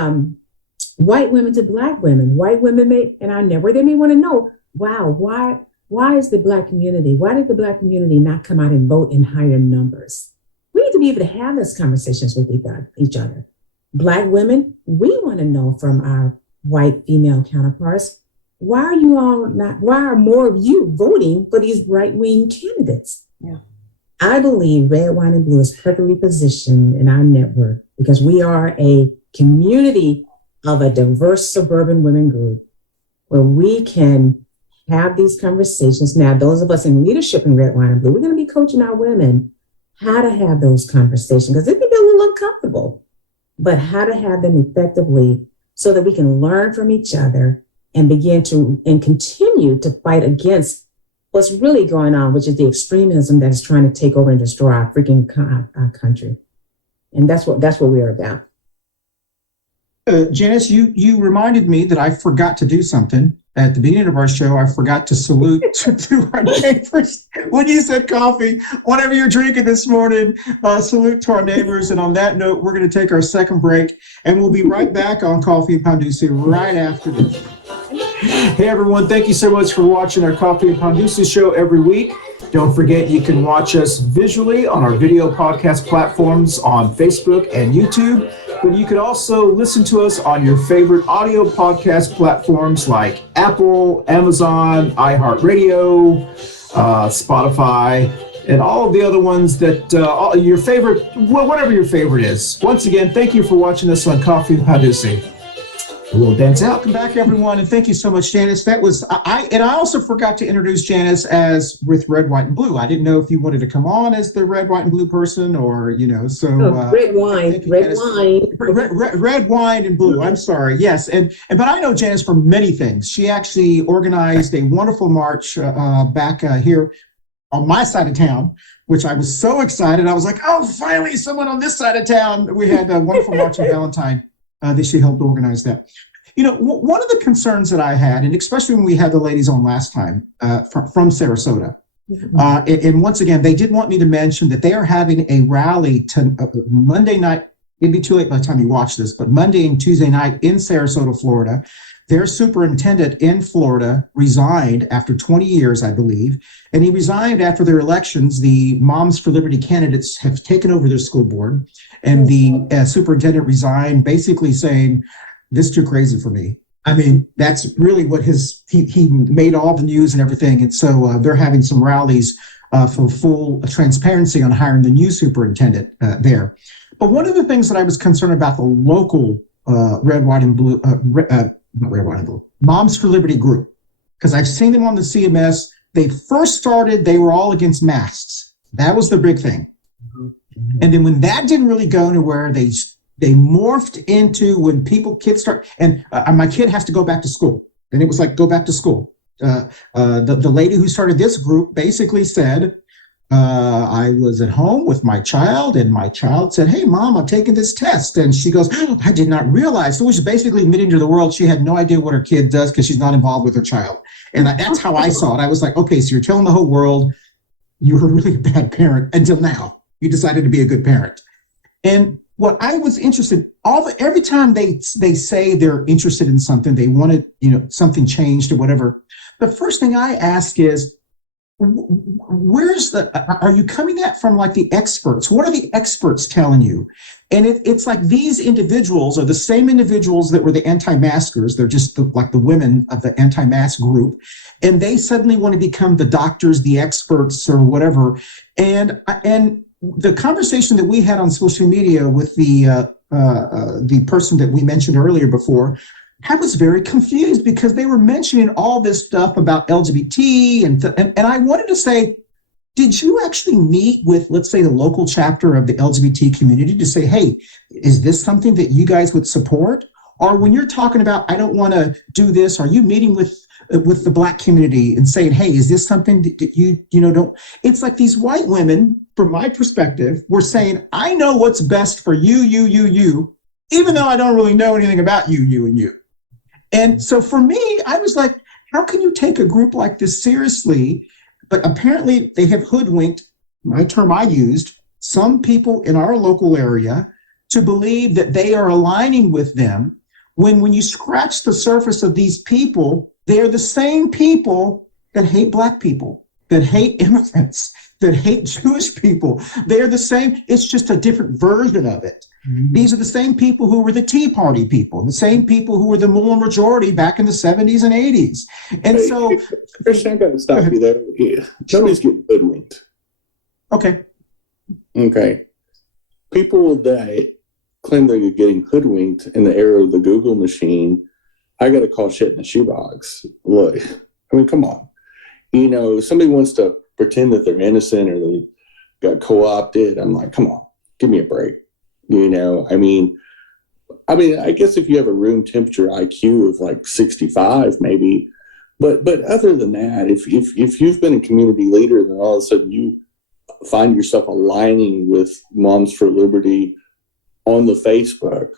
white women to Black women, white women in our network, they may want to know, wow, why did the Black community not come out and vote in higher numbers? We need to be able to have those conversations with each other. Black women, we want to know from our white female counterparts, why are more of you voting for these right-wing candidates? Yeah. I believe Red, Wine, and Blue is perfectly positioned in our network because we are a community of a diverse suburban women group where we can have these conversations. Now, those of us in leadership in Red, Wine, and Blue, we're going to be coaching our women how to have those conversations because it can be a little uncomfortable, but how to have them effectively so that we can learn from each other and begin to and continue to fight against what's really going on, which is the extremism that is trying to take over and destroy our freaking our country. And that's what we're about. Janice, you reminded me that I forgot to do something at the beginning of our show. I forgot to salute to our neighbors. When you said coffee, whatever you're drinking this morning, salute to our neighbors. And on that note, we're going to take our second break, and we'll be right back on Coffee Pan Dulce right after this. Hey, everyone. Thank you so much for watching our Coffee Pan Dulce show every week. Don't forget, you can watch us visually on our video podcast platforms on Facebook and YouTube. But you can also listen to us on your favorite audio podcast platforms like Apple, Amazon, iHeartRadio, Spotify, and all of the other ones that your favorite, whatever your favorite is. Once again, thank you for watching us on Coffee Pan Dulce. We'll dance out. Welcome back, everyone, and thank you so much, Janice. That was I also forgot to introduce Janice as with Red, White, and Blue. I didn't know if you wanted to come on as the Red, White, and Blue person, or red wine, red wine and blue. I'm sorry. Yes, but I know Janice for many things. She actually organized a wonderful march back here on my side of town, which I was so excited. I was like, oh, finally, someone on this side of town. We had a wonderful march on Valentine. That she helped organize that. One of the concerns that I had, and especially when we had the ladies on last time from Sarasota, and once again, they did want me to mention that they are having a rally Monday night. It'd be too late by the time you watch this, but Monday and Tuesday night in Sarasota, Florida. Their superintendent in Florida resigned after 20 years, I believe, and he resigned after their elections. The Moms for Liberty candidates have taken over their school board, and the superintendent resigned, basically saying, "This is too crazy for me." I mean, that's really what he made all the news and everything, and so they're having some rallies for full transparency on hiring the new superintendent there. But one of the things that I was concerned about the local Red, White, and Blue. Not Red, White, and Blue, Moms for Liberty group, because I've seen them on the CMS. They first started, they were all against masks. That was the big thing. Mm-hmm. And then when that didn't really go anywhere, they morphed into when kids start, and my kid has to go back to school. And it was like, go back to school. The lady who started this group basically said, I was at home with my child, and my child said, "Hey, Mom, I'm taking this test." And she goes, "Oh, I did not realize." So she's basically admitting to the world she had no idea what her kid does because she's not involved with her child. And that's how I saw it. I was like, okay, so you're telling the whole world you were really a bad parent until now. You decided to be a good parent. And what I was interested, every time they say they're interested in something, they wanted, something changed or whatever. The first thing I ask is, are you coming at from like the experts? What are the experts telling you? And it's like these individuals are the same individuals that were the anti-maskers. They're just like the women of the anti-mask group. And they suddenly want to become the doctors, the experts, or whatever. And the conversation that we had on social media with the person that we mentioned earlier before, I was very confused because they were mentioning all this stuff about LGBT and I wanted to say, did you actually meet with, let's say, the local chapter of the LGBT community to say, hey, is this something that you guys would support? Or when you're talking about, I don't want to do this, are you meeting with the Black community and saying, hey, is this something that you don't? It's like these white women, from my perspective, were saying, I know what's best for you, even though I don't really know anything about you, and you. And so for me, I was like, how can you take a group like this seriously? But apparently they have hoodwinked, my term I used, some people in our local area to believe that they are aligning with them, when you scratch the surface of these people, they're the same people that hate Black people, that hate immigrants, that hate Jewish people. They're the same. It's just a different version of it. These are the same people who were the Tea Party people, the same people who were the moral majority back in the 70s and 80s. And so, Christian, I'm going to stop you there. Nobody's getting hoodwinked. Okay. People that claim they're getting hoodwinked in the era of the Google machine, I got to call shit in the shoebox. Look, I mean, come on. You know, somebody wants to pretend that they're innocent or they got co-opted. I'm like, come on, give me a break. You know, I mean, I guess if you have a room temperature IQ of like 65, maybe, but other than that, if you've been a community leader, then all of a sudden you find yourself aligning with Moms for Liberty on the Facebook,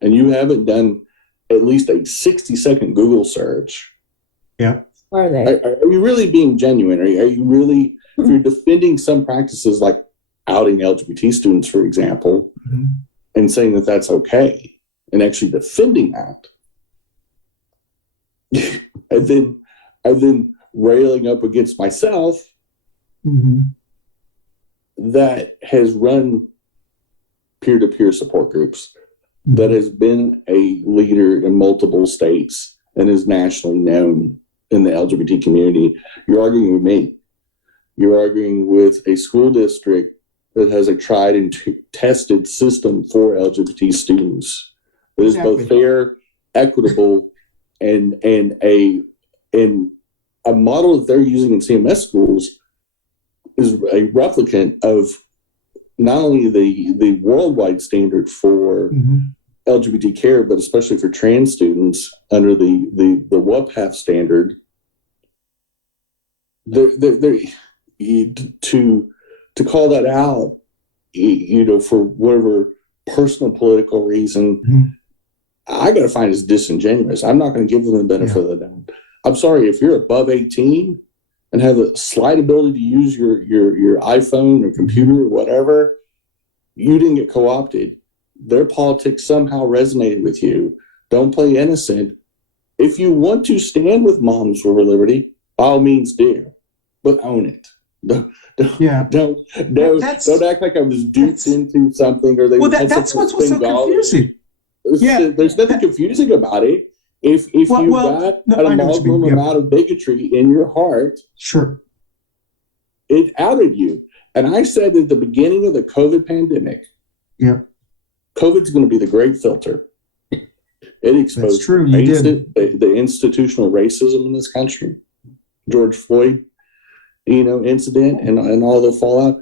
and you haven't done at least a 60-second Google search. Yeah. Are they? Are you really being genuine? Are you really, if you're defending some practices like outing LGBT students, for example, and saying that that's okay, and actually defending that, and then railing up against myself, that has run peer-to-peer support groups, that has been a leader in multiple states and is nationally known in the LGBT community. You're arguing with me. You're arguing with a school district that has a tried and tested system for LGBT students that is both fair, equitable, and a model that they're using in CMS schools is a replicant of not only the worldwide standard for LGBT care, but especially for trans students under the WPATH standard. To call that out, you know, for whatever personal political reason, I got to find it's disingenuous. I'm not going to give them the benefit of the doubt. I'm sorry, if you're above 18 and have a slight ability to use your iPhone or computer or whatever, you didn't get co-opted. Their politics somehow resonated with you. Don't play innocent. If you want to stand with Moms for Liberty, by all means do, but own it. Don't act like I was duped into something, or they. Well, that's what's so confusing. There's nothing confusing about it. If you've got a Muslim amount of bigotry in your heart, sure, it outed you. And I said at the beginning of the COVID pandemic, COVID's going to be the great filter. It exposed the institutional racism in this country, George Floyd, incident, and all the fallout.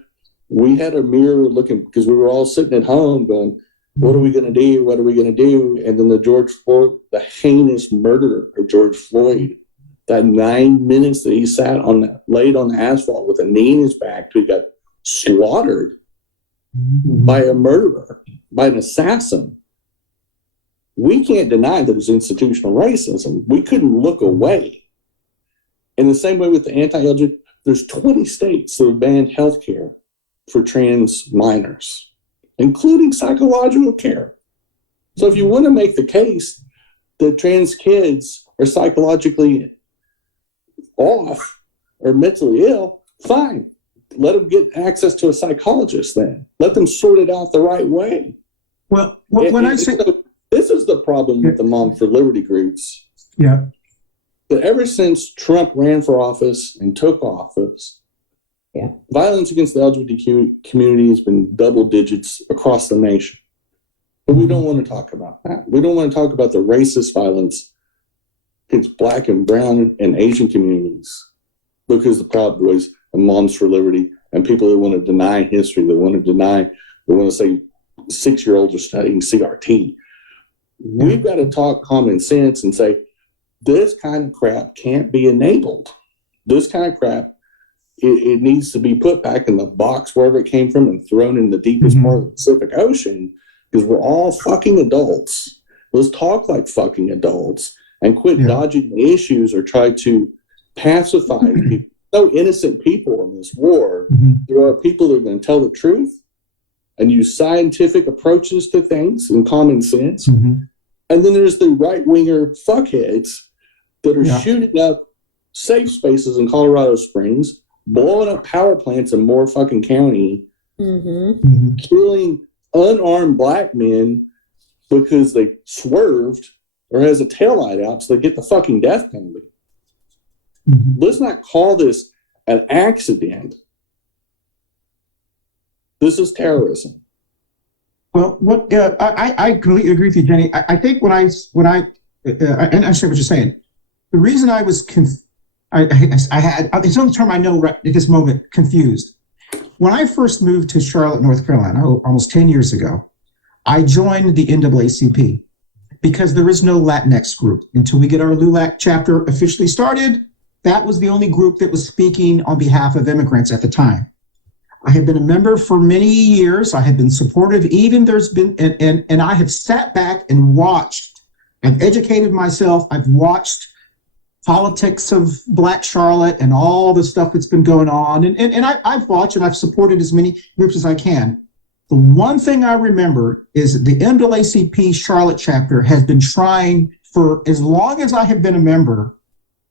We had a mirror looking, because we were all sitting at home going, what are we going to do? What are we going to do? And then the heinous murder of George Floyd, that 9 minutes that he laid on the asphalt with a knee in his back till he got slaughtered by a murderer, by an assassin. We can't deny that there's institutional racism. We couldn't look away. In the same way with the anti-LGBT, there's 20 states that have banned healthcare for trans minors, including psychological care. So if you want to make the case that trans kids are psychologically off or mentally ill, fine. Let them get access to a psychologist then. Let them sort it out the right way. Well, this is the problem with the Mom for Liberty groups. Yeah. That ever since Trump ran for office and took office, violence against the LGBT community has been double digits across the nation. But we don't want to talk about that. We don't want to talk about the racist violence against Black and Brown and Asian communities, because the Proud Boys and Moms for Liberty and people that want to deny history, that want to say 6-year-olds are studying CRT. We've got to talk common sense and say, this kind of crap can't be enabled. This kind of crap, it needs to be put back in the box wherever it came from and thrown in the deepest part of the Pacific Ocean, because we're all fucking adults. Let's talk like fucking adults and quit dodging the issues or try to pacify people. No innocent people in this war. There are people that are going to tell the truth and use scientific approaches to things and common sense. And then there's the right-winger fuckheads that are shooting up safe spaces in Colorado Springs, blowing up power plants in Moore fucking County, killing unarmed black men because they swerved or has a taillight out so they get the fucking death penalty. Let's not call this an accident. This is terrorism. Well, what I completely agree with you, Jenny. I think when I understand what you're saying. The reason I was I had it's the only term I know right at this moment, confused. When I first moved to Charlotte, North Carolina, almost 10 years ago, I joined the NAACP because there is no LatinX group until we get our LULAC chapter officially started. That was the only group that was speaking on behalf of immigrants at the time. I have been a member for many years. I have been supportive. Even there's been, and I have sat back and watched. I've educated myself. I've watched politics of Black Charlotte and all the stuff that's been going on. And I've watched and I've supported as many groups as I can. The one thing I remember is the NAACP Charlotte chapter has been trying for as long as I have been a member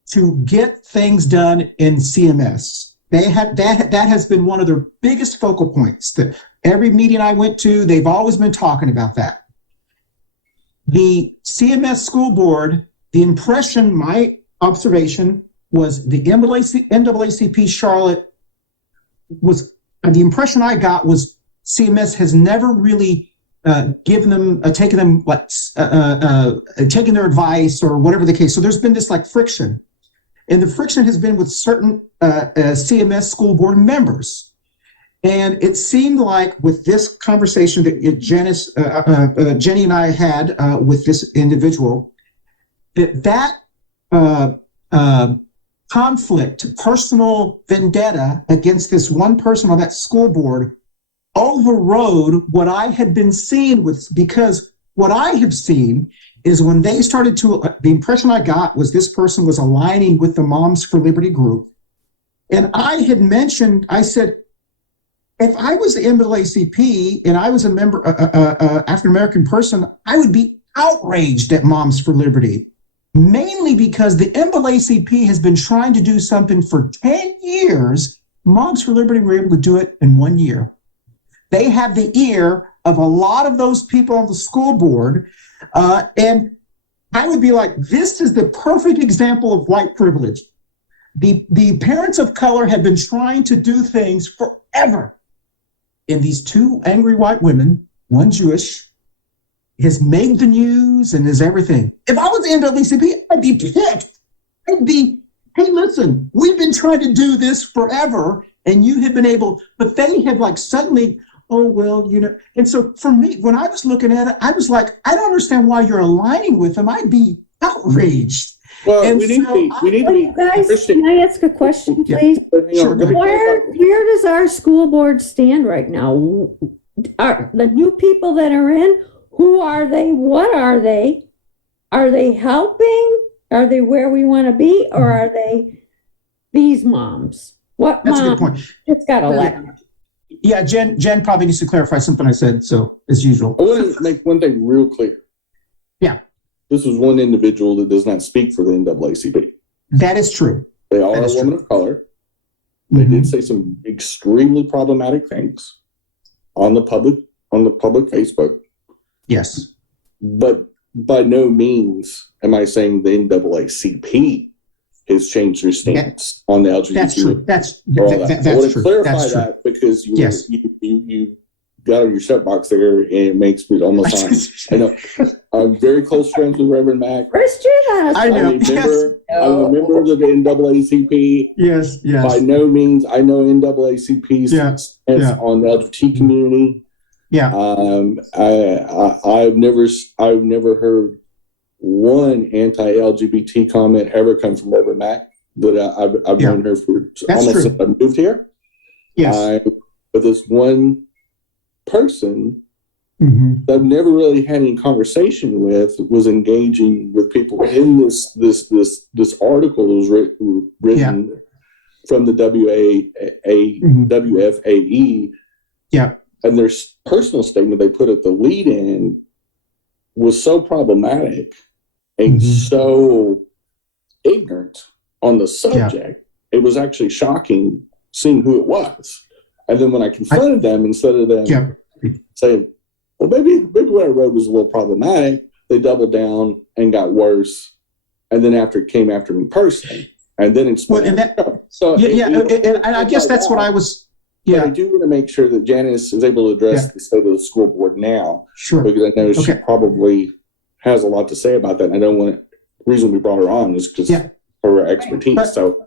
to get things done in CMS. They have that has been one of their biggest focal points. That every meeting I went to, they've always been talking about that. The CMS school board, the impression, my observation was the NAACP Charlotte was, the impression I got was CMS has never really given them, taken them, like, taking their advice or whatever the case. So there's been this like friction. And the friction has been with certain CMS school board members. And it seemed like with this conversation that Janice, Jenny and I had with this individual, that conflict, personal vendetta against this one person on that school board overrode what I had been seeing with, because what I have seen is when they started to, the impression I got was this person was aligning with the Moms for Liberty group. And I had mentioned, I said, if I was the NAACP and I was a member, African-American person, I would be outraged at Moms for Liberty, mainly because the NAACP has been trying to do something for 10 years. Moms for Liberty were able to do it in 1 year. They have the ear of a lot of those people on the school board. And I would be like, this is the perfect example of white privilege. The parents of color have been trying to do things forever. And these two angry white women, one Jewish, has made the news and is everything. If I was the NAACP, I'd be pissed. I'd be, hey, listen, we've been trying to do this forever and you have been able, but they have like suddenly, oh, well, you know. And so for me, when I was looking at it, I was like, I don't understand why you're aligning with them. I'd be outraged. Well, and we need to be guys, Christian. can I ask a question, please? Sure, go ahead. Where does our school board stand right now? Are the new people that are in, who are they? What are they? Are they helping? Are they where we want to be? Or are they these moms? What That's mom a good point. just got elected? Yeah, Jen probably needs to clarify something I said, so as usual. I want to make one thing real clear. Yeah. This was one individual that does not speak for the NAACP. That is true. They are That a is woman true. of color. They did say some extremely problematic things on the public Facebook. Yes. But by no means am I saying the NAACP has changed their stance on the LGBT. That's true. That's I want to true. clarify That's true. that because you Yes. you got on your soapbox there, and it makes me almost I know. I'm very close friends with Reverend Mac. Christian, I know. I'm a member of the NAACP. Yes. By no means, I know NAACP's stance Yeah. on the LGBT community. Yeah. I've never heard one anti-LGBT comment ever come from Reverend Mac. That I've known her for almost since I moved here. Yes. But this one person Mm-hmm. that I've never really had any conversation with was engaging with people in this article that was written from the WFAE. Yeah. And their personal statement they put at the lead in was so problematic and so ignorant on the subject. It was actually shocking seeing who it was. And then when I confronted them, instead of them saying, well, maybe what I wrote was a little problematic, they doubled down and got worse. And then after it came after me personally. And then it's and I guess that's what I was. Yeah, but I do want to make sure that Janice is able to address the state of the school board now. Sure. Because I know she probably has a lot to say about that. And I don't want to, the reason we brought her on is because of her expertise. Real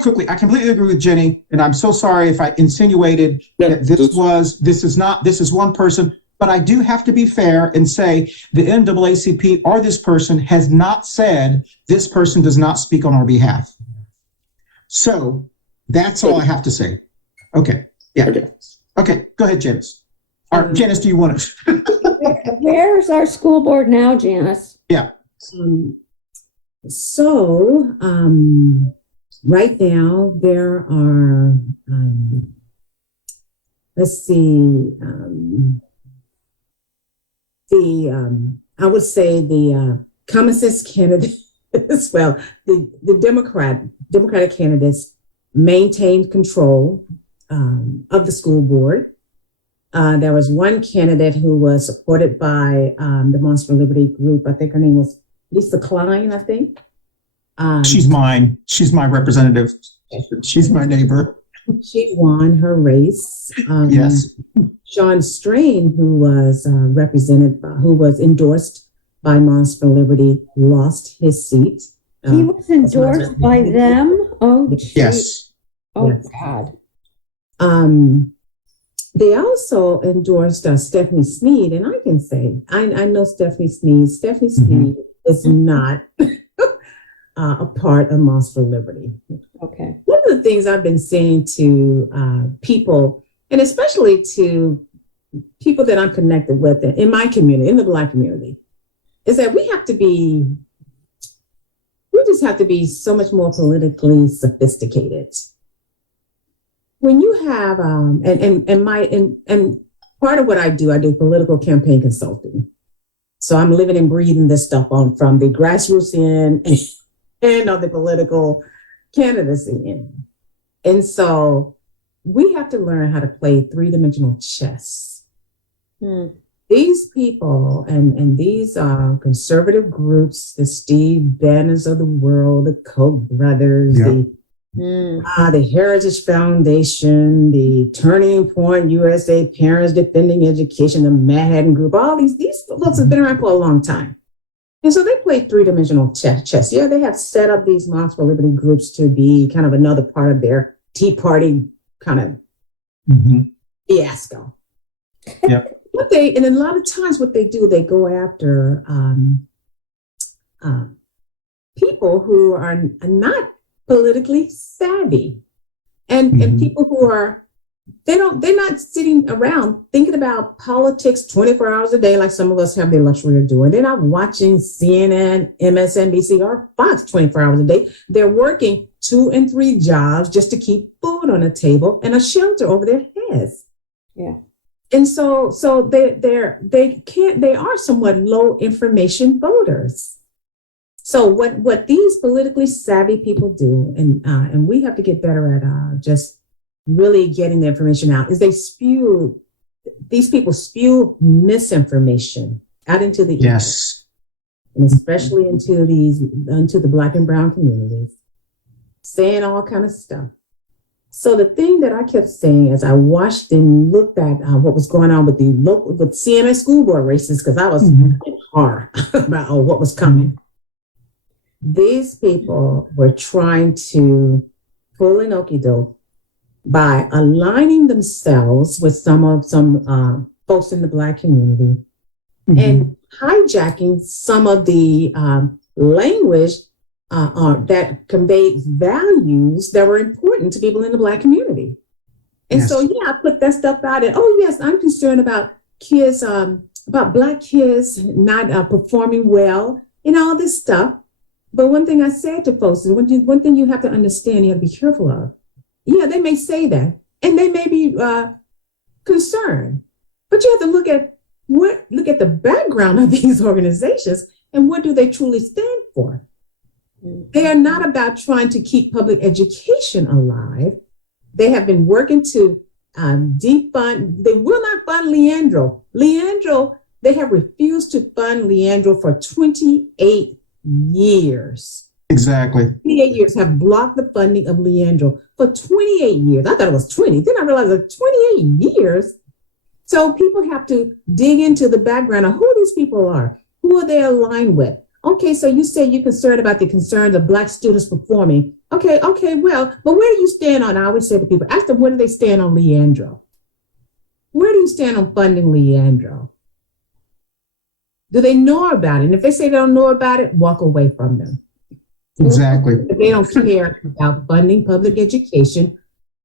quickly, I completely agree with Jenny, and I'm so sorry if I insinuated that this is one person. But I do have to be fair and say the NAACP or this person has not said this person does not speak on our behalf. So that's all I have to say. Okay. Yeah. Okay. Go ahead, Janice. Or Janice, do you want to? Where's our school board now, Janice? Yeah. Right now there are, let's see, I would say the common sense candidates, well, the Democratic candidates maintained control of the school board. There was one candidate who was supported by the March for Liberty group. I think her name was Lisa Klein, I think. She's mine. She's my representative. She's my neighbor. She won her race. Yes. Sean Strain, who was who was endorsed by Moms for Liberty, lost his seat. He was endorsed by them? Oh, geez. Yes. Oh, yes. God. They also endorsed Stephanie Sneed, and I can say, I know Stephanie Sneed. Stephanie Sneed is not a part of Moms for Liberty. Okay. One of the things I've been saying to people, and especially to people that I'm connected with in my community, in the Black community, is that we just have to be so much more politically sophisticated. When you have, and part of what I do political campaign consulting. So I'm living and breathing this stuff from the grassroots end and on the political candidacy end. And so we have to learn how to play three-dimensional chess. These people and these conservative groups, the Steve Banners of the world, the Koch brothers, the Heritage Foundation, the Turning Point USA, Parents Defending Education, the Manhattan Group, all these folks have been around for a long time. And so they play three-dimensional chess. Yeah, they have set up these Moms for Liberty groups to be kind of another part of their Tea Party kind of fiasco. Yep. And a lot of times what they do, they go after people who are not politically savvy and people who are, they're not sitting around thinking about politics 24 hours a day like some of us have the luxury of doing. They're not watching CNN, MSNBC, or Fox 24 hours a day. They're working 2 and 3 jobs just to keep food on the table and a shelter over their heads. Yeah. And so they are somewhat low information voters. So what these politically savvy people do, and we have to get better at just really getting the information out, is these people spew misinformation out into the yes, and especially into the Black and brown communities, saying all kind of stuff. So the thing that I kept saying as I watched and looked at what was going on with with CMS school board races, because I was in horror about what was coming. These people were trying to pull an okie doke by aligning themselves with some folks in the Black community and hijacking some of the language that conveyed values that were important to people in the Black community. And so, I put that stuff out and, I'm concerned about kids, about Black kids not performing well and all this stuff. But one thing I said to folks is one thing you have to understand, you have to be careful of. Yeah, they may say that and they may be concerned, but you have to look at the background of these organizations and what do they truly stand for? They are not about trying to keep public education alive. They have been working to defund. They will not fund Leandro. They have refused to fund Leandro for 28 years. Exactly. 28 years have blocked the funding of Leandro for 28 years. I thought it was 20. Then I realized that 28 years. So people have to dig into the background of who these people are. Who are they aligned with? Okay, so you say you're concerned about the concerns of Black students performing. Okay, well, but where do you stand on, I always say to people, ask them, where do they stand on Leandro? Where do you stand on funding Leandro? Do they know about it? And if they say they don't know about it, walk away from them. Exactly. If they don't care about funding public education.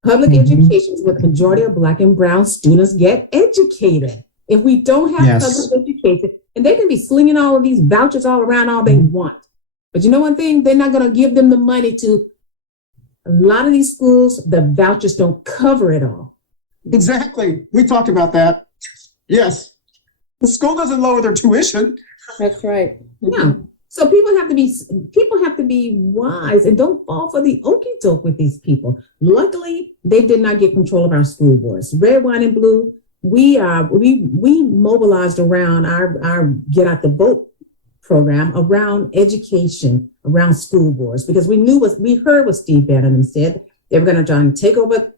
Public education is where the majority of Black and brown students get educated. If we don't have public education, and they can be slinging all of these vouchers all around all they want. But you know one thing? They're not going to give them the money to a lot of these schools. The vouchers don't cover it all. Exactly. We talked about that. Yes. The school doesn't lower their tuition. That's right. No. So people have to be wise and don't fall for the okie doke with these people. Luckily, they did not get control of our school boards. Red, white, and blue. We mobilized around our Get Out the Vote program around education, around school boards, because we heard what Steve Bannon said. They were going to try and take over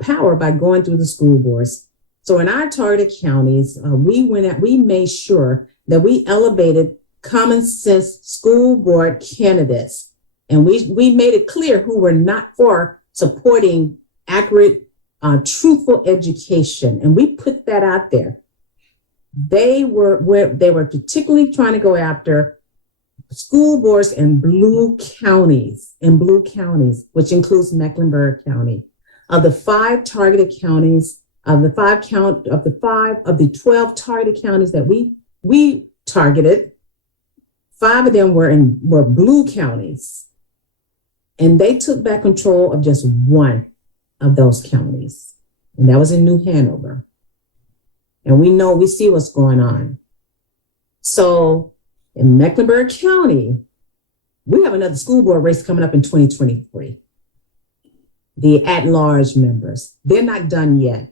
power by going through the school boards. So in our targeted counties, we made sure that we elevated common sense school board candidates, and we made it clear who were not for supporting accurate, truthful education, and we put that out there. They were particularly trying to go after school boards in blue counties, which includes Mecklenburg County. Of the 5 targeted counties, of the 12 targeted counties that we targeted, 5 of them were blue counties, and they took back control of just 1 of those counties, and that was in New Hanover. And we see what's going on. So in Mecklenburg County, we have another school board race coming up in 2023. The at-large members, they're not done yet,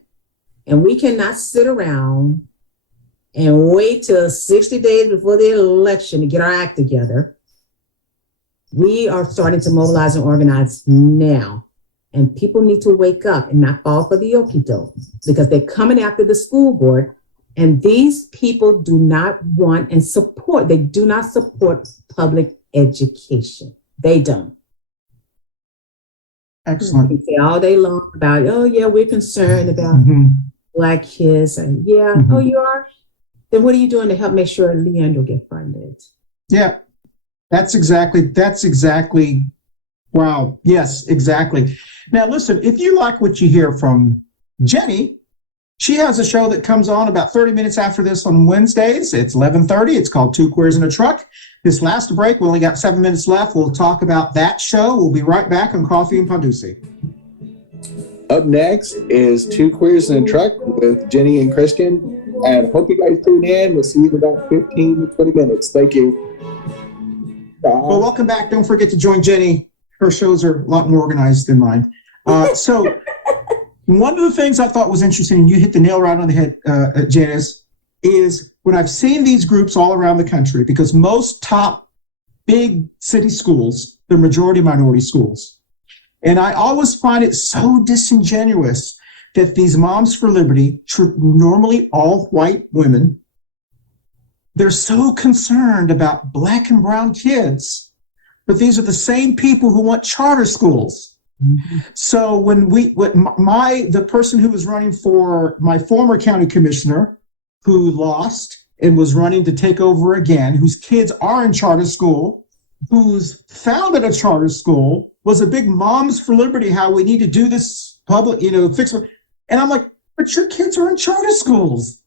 and we cannot sit around and wait till 60 days before the election to get our act together. We are starting to mobilize and organize now. And people need to wake up and not fall for the okie doke, because they're coming after the school board. And these people do not want and support, they do not support public education. They don't. Excellent. They say all day long about, oh yeah, we're concerned about Black kids. And oh, you are? Then what are you doing to help make sure Leandro get funded? Yeah. That's exactly. Wow. Yes, exactly. Now, listen, if you like what you hear from Jenny, she has a show that comes on about 30 minutes after this on Wednesdays. It's 11:30. It's called Two Queers in a Truck. This last break, we only got 7 minutes left. We'll talk about that show. We'll be right back on Coffee Pan Dulce. Up next is Two Queers in a Truck with Jenny and Christian. And hope you guys tune in. We'll see you in about 15 to 20 minutes. Thank you. Well, welcome back. Don't forget to join Jenny. Her shows are a lot more organized than mine. So one of the things I thought was interesting, and you hit the nail right on the head, Janice, is when I've seen these groups all around the country, because most top big city schools, they're majority minority schools. And I always find it so disingenuous that these Moms for Liberty, normally all white women, they're so concerned about Black and brown kids, but these are the same people who want charter schools. Mm-hmm. So when the person who was running for my former county commissioner, who lost and was running to take over again, whose kids are in charter school, who's founded a charter school, was a big Moms for Liberty, how we need to do this public, fix it. And I'm like, but your kids are in charter schools.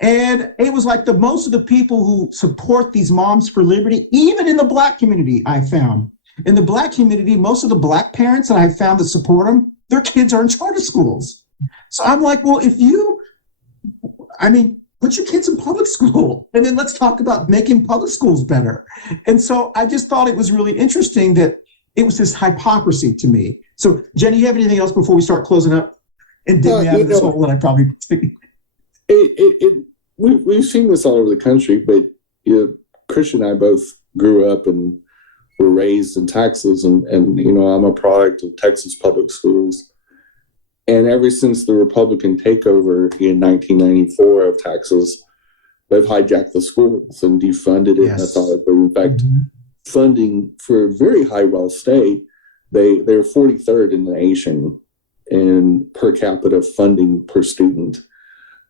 And it was like most of the people who support these Moms for Liberty, even in the Black community, I found. In the Black community, most of the Black parents that I found that support them, their kids are in charter schools. So I'm like, well, put your kids in public school, and then let's talk about making public schools better. And so I just thought it was really interesting that it was this hypocrisy to me. So, Jenny, you have anything else before we start closing up and dig me out of this hole that I probably we've seen this all over the country, but Christian and I both grew up and were raised in Texas, and I'm a product of Texas public schools. And ever since the Republican takeover in 1994 of Texas, they've hijacked the schools and defunded it. Yes. That's all. But in fact, funding for a very high wealth state, they're 43rd in the nation in per capita funding per student.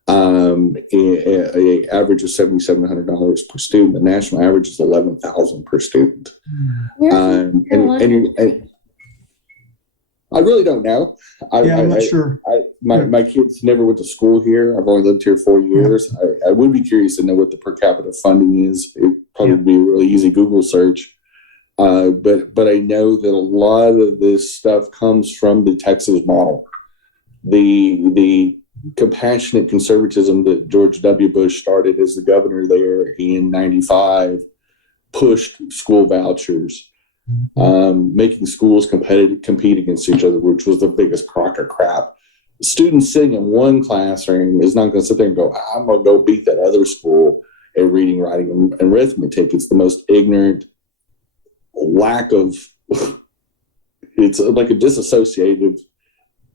A average of $7,700 per student. The national average is $11,000 per student. And I really don't know. I'm not sure. My kids never went to school here. I've only lived here 4 years. I would be curious to know what the per capita funding is. It'd probably be a really easy Google search. But I know that a lot of this stuff comes from the Texas model. The compassionate conservatism that George W. Bush started as the governor there in 95 pushed school vouchers, making schools compete against each other, which was the biggest crock of crap. Students sitting in one classroom is not going to sit there and go, I'm going to go beat that other school at reading, writing, and arithmetic. It's the most ignorant lack of, it's like a disassociative,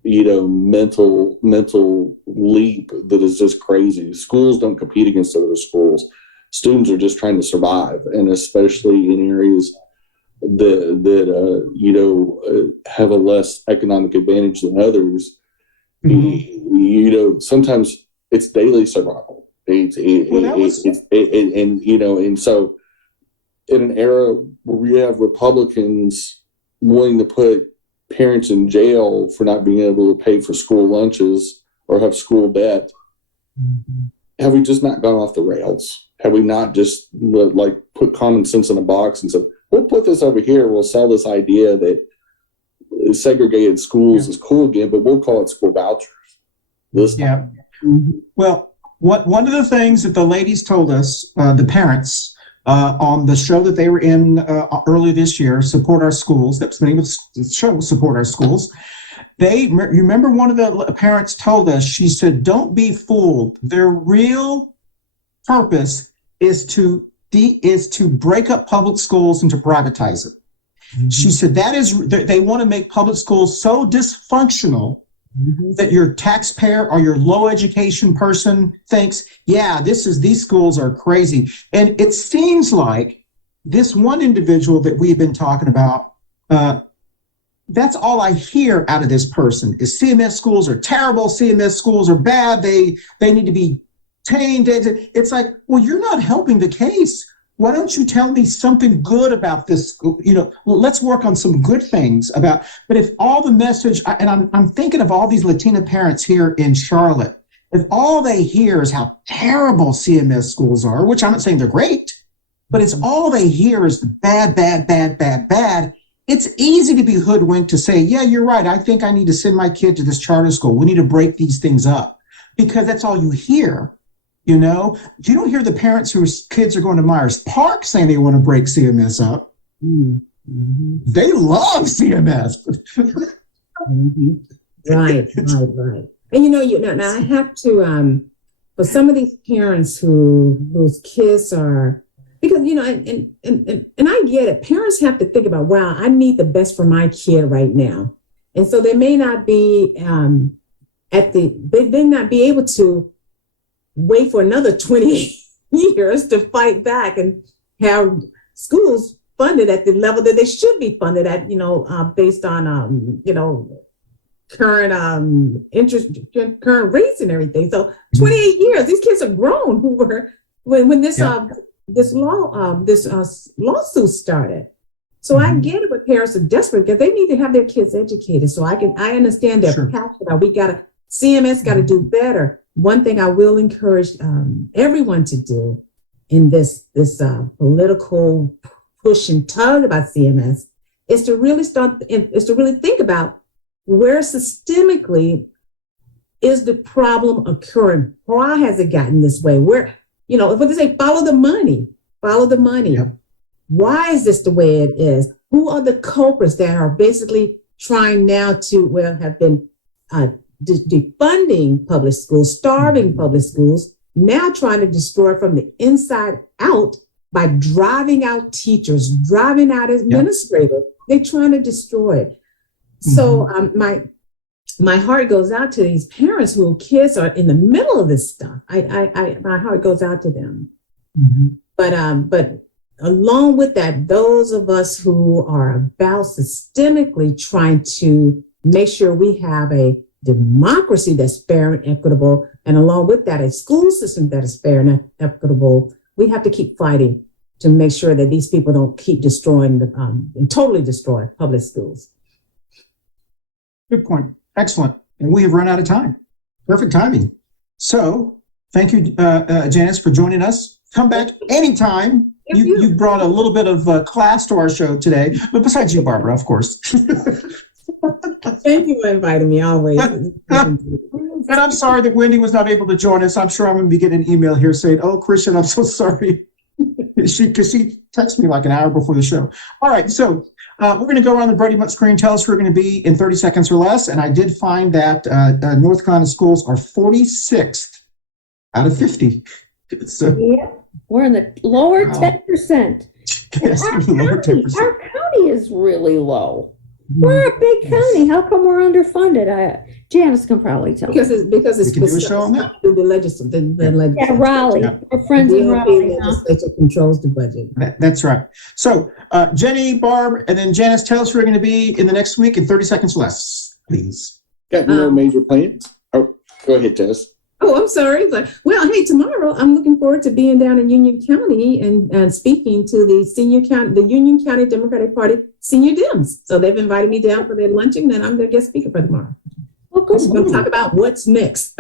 mental leap that is just crazy. Schools don't compete against other schools. Students are just trying to survive, and especially in areas that have a less economic advantage than others. Sometimes it's daily survival. And so in an era where we have Republicans wanting to put parents in jail for not being able to pay for school lunches or have school debt, have we just not gone off the rails? Have we not just put common sense in a box and said, we'll put this over here, we'll sell this idea that segregated schools is cool again, but we'll call it school vouchers this time. Well, one of the things that the ladies told us, the parents, on the show that they were in early this year, Support Our Schools, that's the name of the show, Support Our Schools. You remember one of the parents told us, she said, don't be fooled. Their real purpose is to break up public schools and to privatize it. She said they want to make public schools so dysfunctional that your taxpayer or your low education person thinks, these schools are crazy. And it seems like this one individual that we've been talking about, that's all I hear out of this person is CMS schools are terrible, CMS schools are bad, they need to be tamed. It's like, well, you're not helping the case. Why don't you tell me something good about this school? Let's work on some good things but if all the message, and I'm thinking of all these Latina parents here in Charlotte, if all they hear is how terrible CMS schools are, which I'm not saying they're great, but it's all they hear is the bad, it's easy to be hoodwinked to say, yeah, you're right. I think I need to send my kid to this charter school. We need to break these things up because that's all you hear. You don't hear the parents whose kids are going to Myers Park saying they want to break CMS up. They love CMS. Right. And now I have to, for some of these parents whose kids are, because, and I get it. Parents have to think about, wow, I need the best for my kid right now. And so they may not be they may not be able to wait for another 20 years to fight back and have schools funded at the level that they should be funded at, based on, current interest, current rates and everything. So 28 years, these kids are grown who were, when this lawsuit started. So I get it when parents are desperate because they need to have their kids educated. So I understand their passion. CMS got to do better. One thing I will encourage everyone to do in this political push and tug about CMS is to really think about where systemically is the problem occurring? Why has it gotten this way? Where, what they say, follow the money. Follow the money. Yep. Why is this the way it is? Who are the culprits that are basically trying now to, have been defunding public schools, starving public schools, now trying to destroy from the inside out by driving out teachers, driving out administrators. They're trying to destroy it. So my heart goes out to these parents whose kids are in the middle of this stuff. My heart goes out to them. But along with that, those of us who are about systemically trying to make sure we have a democracy that's fair and equitable, and along with that, a school system that is fair and equitable, we have to keep fighting to make sure that these people don't keep destroying and totally destroy public schools. Good point. Excellent. And we have run out of time. Perfect timing. So thank you, Janice, for joining us. Come back anytime. You brought a little bit of class to our show today, but besides you, Barbara, of course. Thank you for inviting me always. And I'm sorry that Wendy was not able to join us. I'm sure I'm going to be getting an email here saying, "Oh, Christian, I'm so sorry." Because she texted me like an hour before the show. All right, so we're going to go around the Brady Bunch screen. Tell us who we're going to be in 30 seconds or less. And I did find that North Carolina schools are 46th out of 50. So, yeah, we're in the lower 10%. Yes, Our lower 10%. Our county is really low. We're a big county. How come we're underfunded? Janice can probably tell. Because it's We can do a show on that. The legislature. Yeah, Raleigh. Yeah. We're friends in The Raleigh. legislature controls the budget. That's right. So Jenny, Barb, and then Janice, tell us who we're going to be in the next week in 30 seconds less, please. Got no major plans? Oh, go ahead, Jess. Oh, I'm sorry. Well, hey, tomorrow I'm looking forward to being down in Union County and speaking to the Union County Democratic Party senior Dems. So they've invited me down for their luncheon, and I'm their guest speaker for tomorrow. Well, good. We're going to talk about what's next.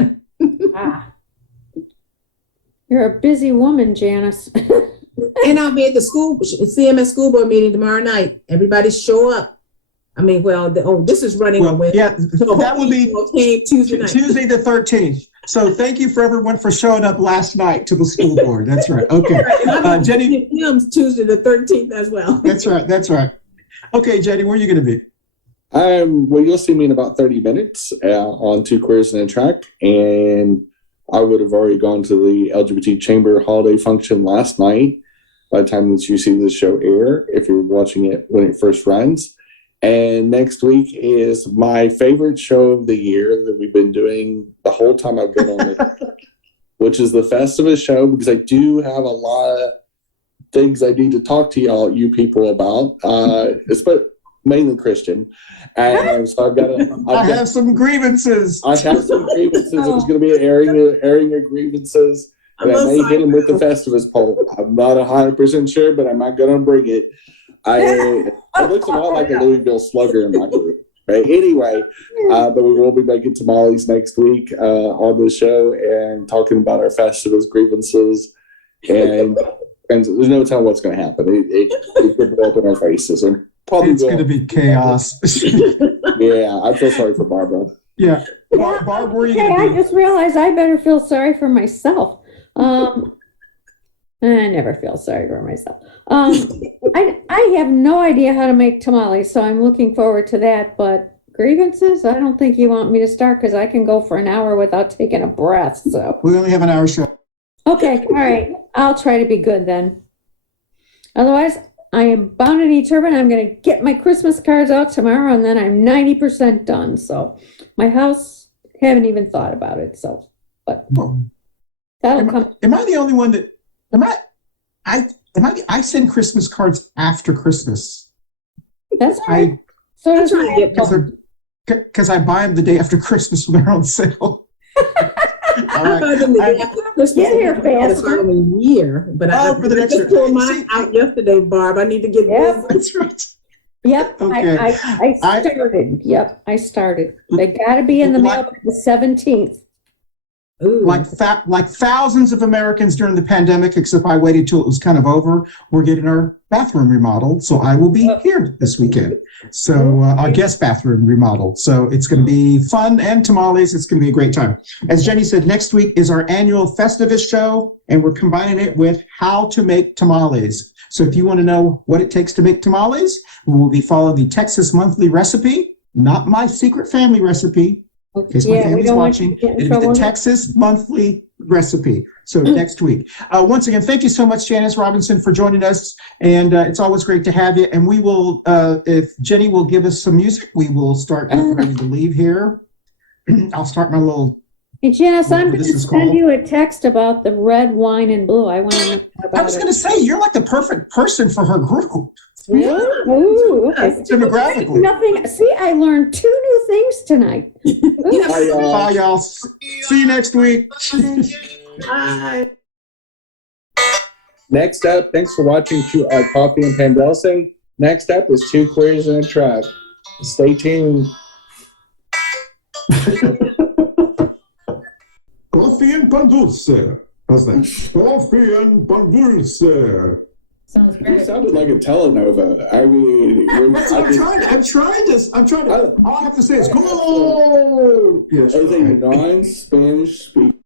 You're a busy woman, Janice. And I'll be at the CMS school board meeting tomorrow night. Everybody show up. I mean, this is running away. Yeah, so that will be Tuesday night. Tuesday the 13th. So thank you for everyone for showing up last night to the school board. That's right. Okay. Jenny. Tuesday the 13th as well. That's right. That's right. Okay, Jenny, where are you going to be? Well, you'll see me in about 30 minutes on Two Queers and a Track. And I would have already gone to the LGBT Chamber holiday function last night by the time that you see the show air, if you're watching it when it first runs. And next week is my favorite show of the year that we've been doing the whole time I've been on it, which is the Festivus show, because I do have a lot of things I need to talk to you people about, but mainly Christian. And so I have some grievances. I have some grievances. There's going to be an airing of grievances. And I may hit them with the Festivus poll. I'm not 100% sure, but I'm not going to bring it. It looks a lot like a Louisville Slugger in my group. Right? Anyway, but we will be making tamales next week on the show and talking about our Festivus grievances. And there's no telling what's going to happen. It could blow up in our faces. And probably it's going to be chaos. Yeah, I feel sorry for Barbara. Yeah. Barb, where are you going to be? I just realized I better feel sorry for myself. I never feel sorry for myself. I have no idea how to make tamales, so I'm looking forward to that. But grievances, I don't think you want me to start because I can go for an hour without taking a breath. So We only have an hour show. okay, all right. I'll try to be good then. Otherwise, I am bound and determined. I'm going to get my Christmas cards out tomorrow, and then I'm 90% done. So my house, haven't even thought about it. So, but that'll come. Am I the only one that? I send Christmas cards after Christmas. That's all right. So I'm trying to get because I buy them the day after Christmas when they're on sale. I buy them the day after Christmas. Get here fast. The following year, but for the next just pulled mine out yesterday, Barb. I need to get this. That's right. Yep, Okay. I started. Yep, I started. They got to be in the mail by the 17th. Ooh. like thousands of Americans during the pandemic, except I waited till it was kind of over. We're getting our bathroom remodeled, so I will be here this weekend. So our guest bathroom remodeled. So it's going to be fun and tamales. It's going to be a great time. As Jenny said, next week is our annual Festivus show, and we're combining it with how to make tamales. So if you want to know what it takes to make tamales, we will be following the Texas monthly recipe, not my secret family recipe. In case my family's watching, it'll be the Texas monthly recipe. So next week. Once again, thank you so much, Janice Robinson, for joining us. And it's always great to have you. And we will, if Jenny will give us some music, we will start getting ready to leave here. I'll start my little. Hey, Janice, I'm whatever going to this is send called. you a text about the red wine and blue. I want to know about I was going to say, you're like the perfect person for her group. Really? Ooh, okay. Demographically. Nothing. See, I learned 2 new things tonight. Bye, y'all. See you next week. Bye. Next up, thanks for watching Coffee and Pan Dulce. Next up is Two Queers and a Truck. Stay tuned. Coffee and Pan Dulce. How's that? Coffee and Pan Dulce. Sounds You great. sounded like a telenova. I mean, That's what I'm trying to. All I have to say is, go. Yes. as a non-Spanish speaker.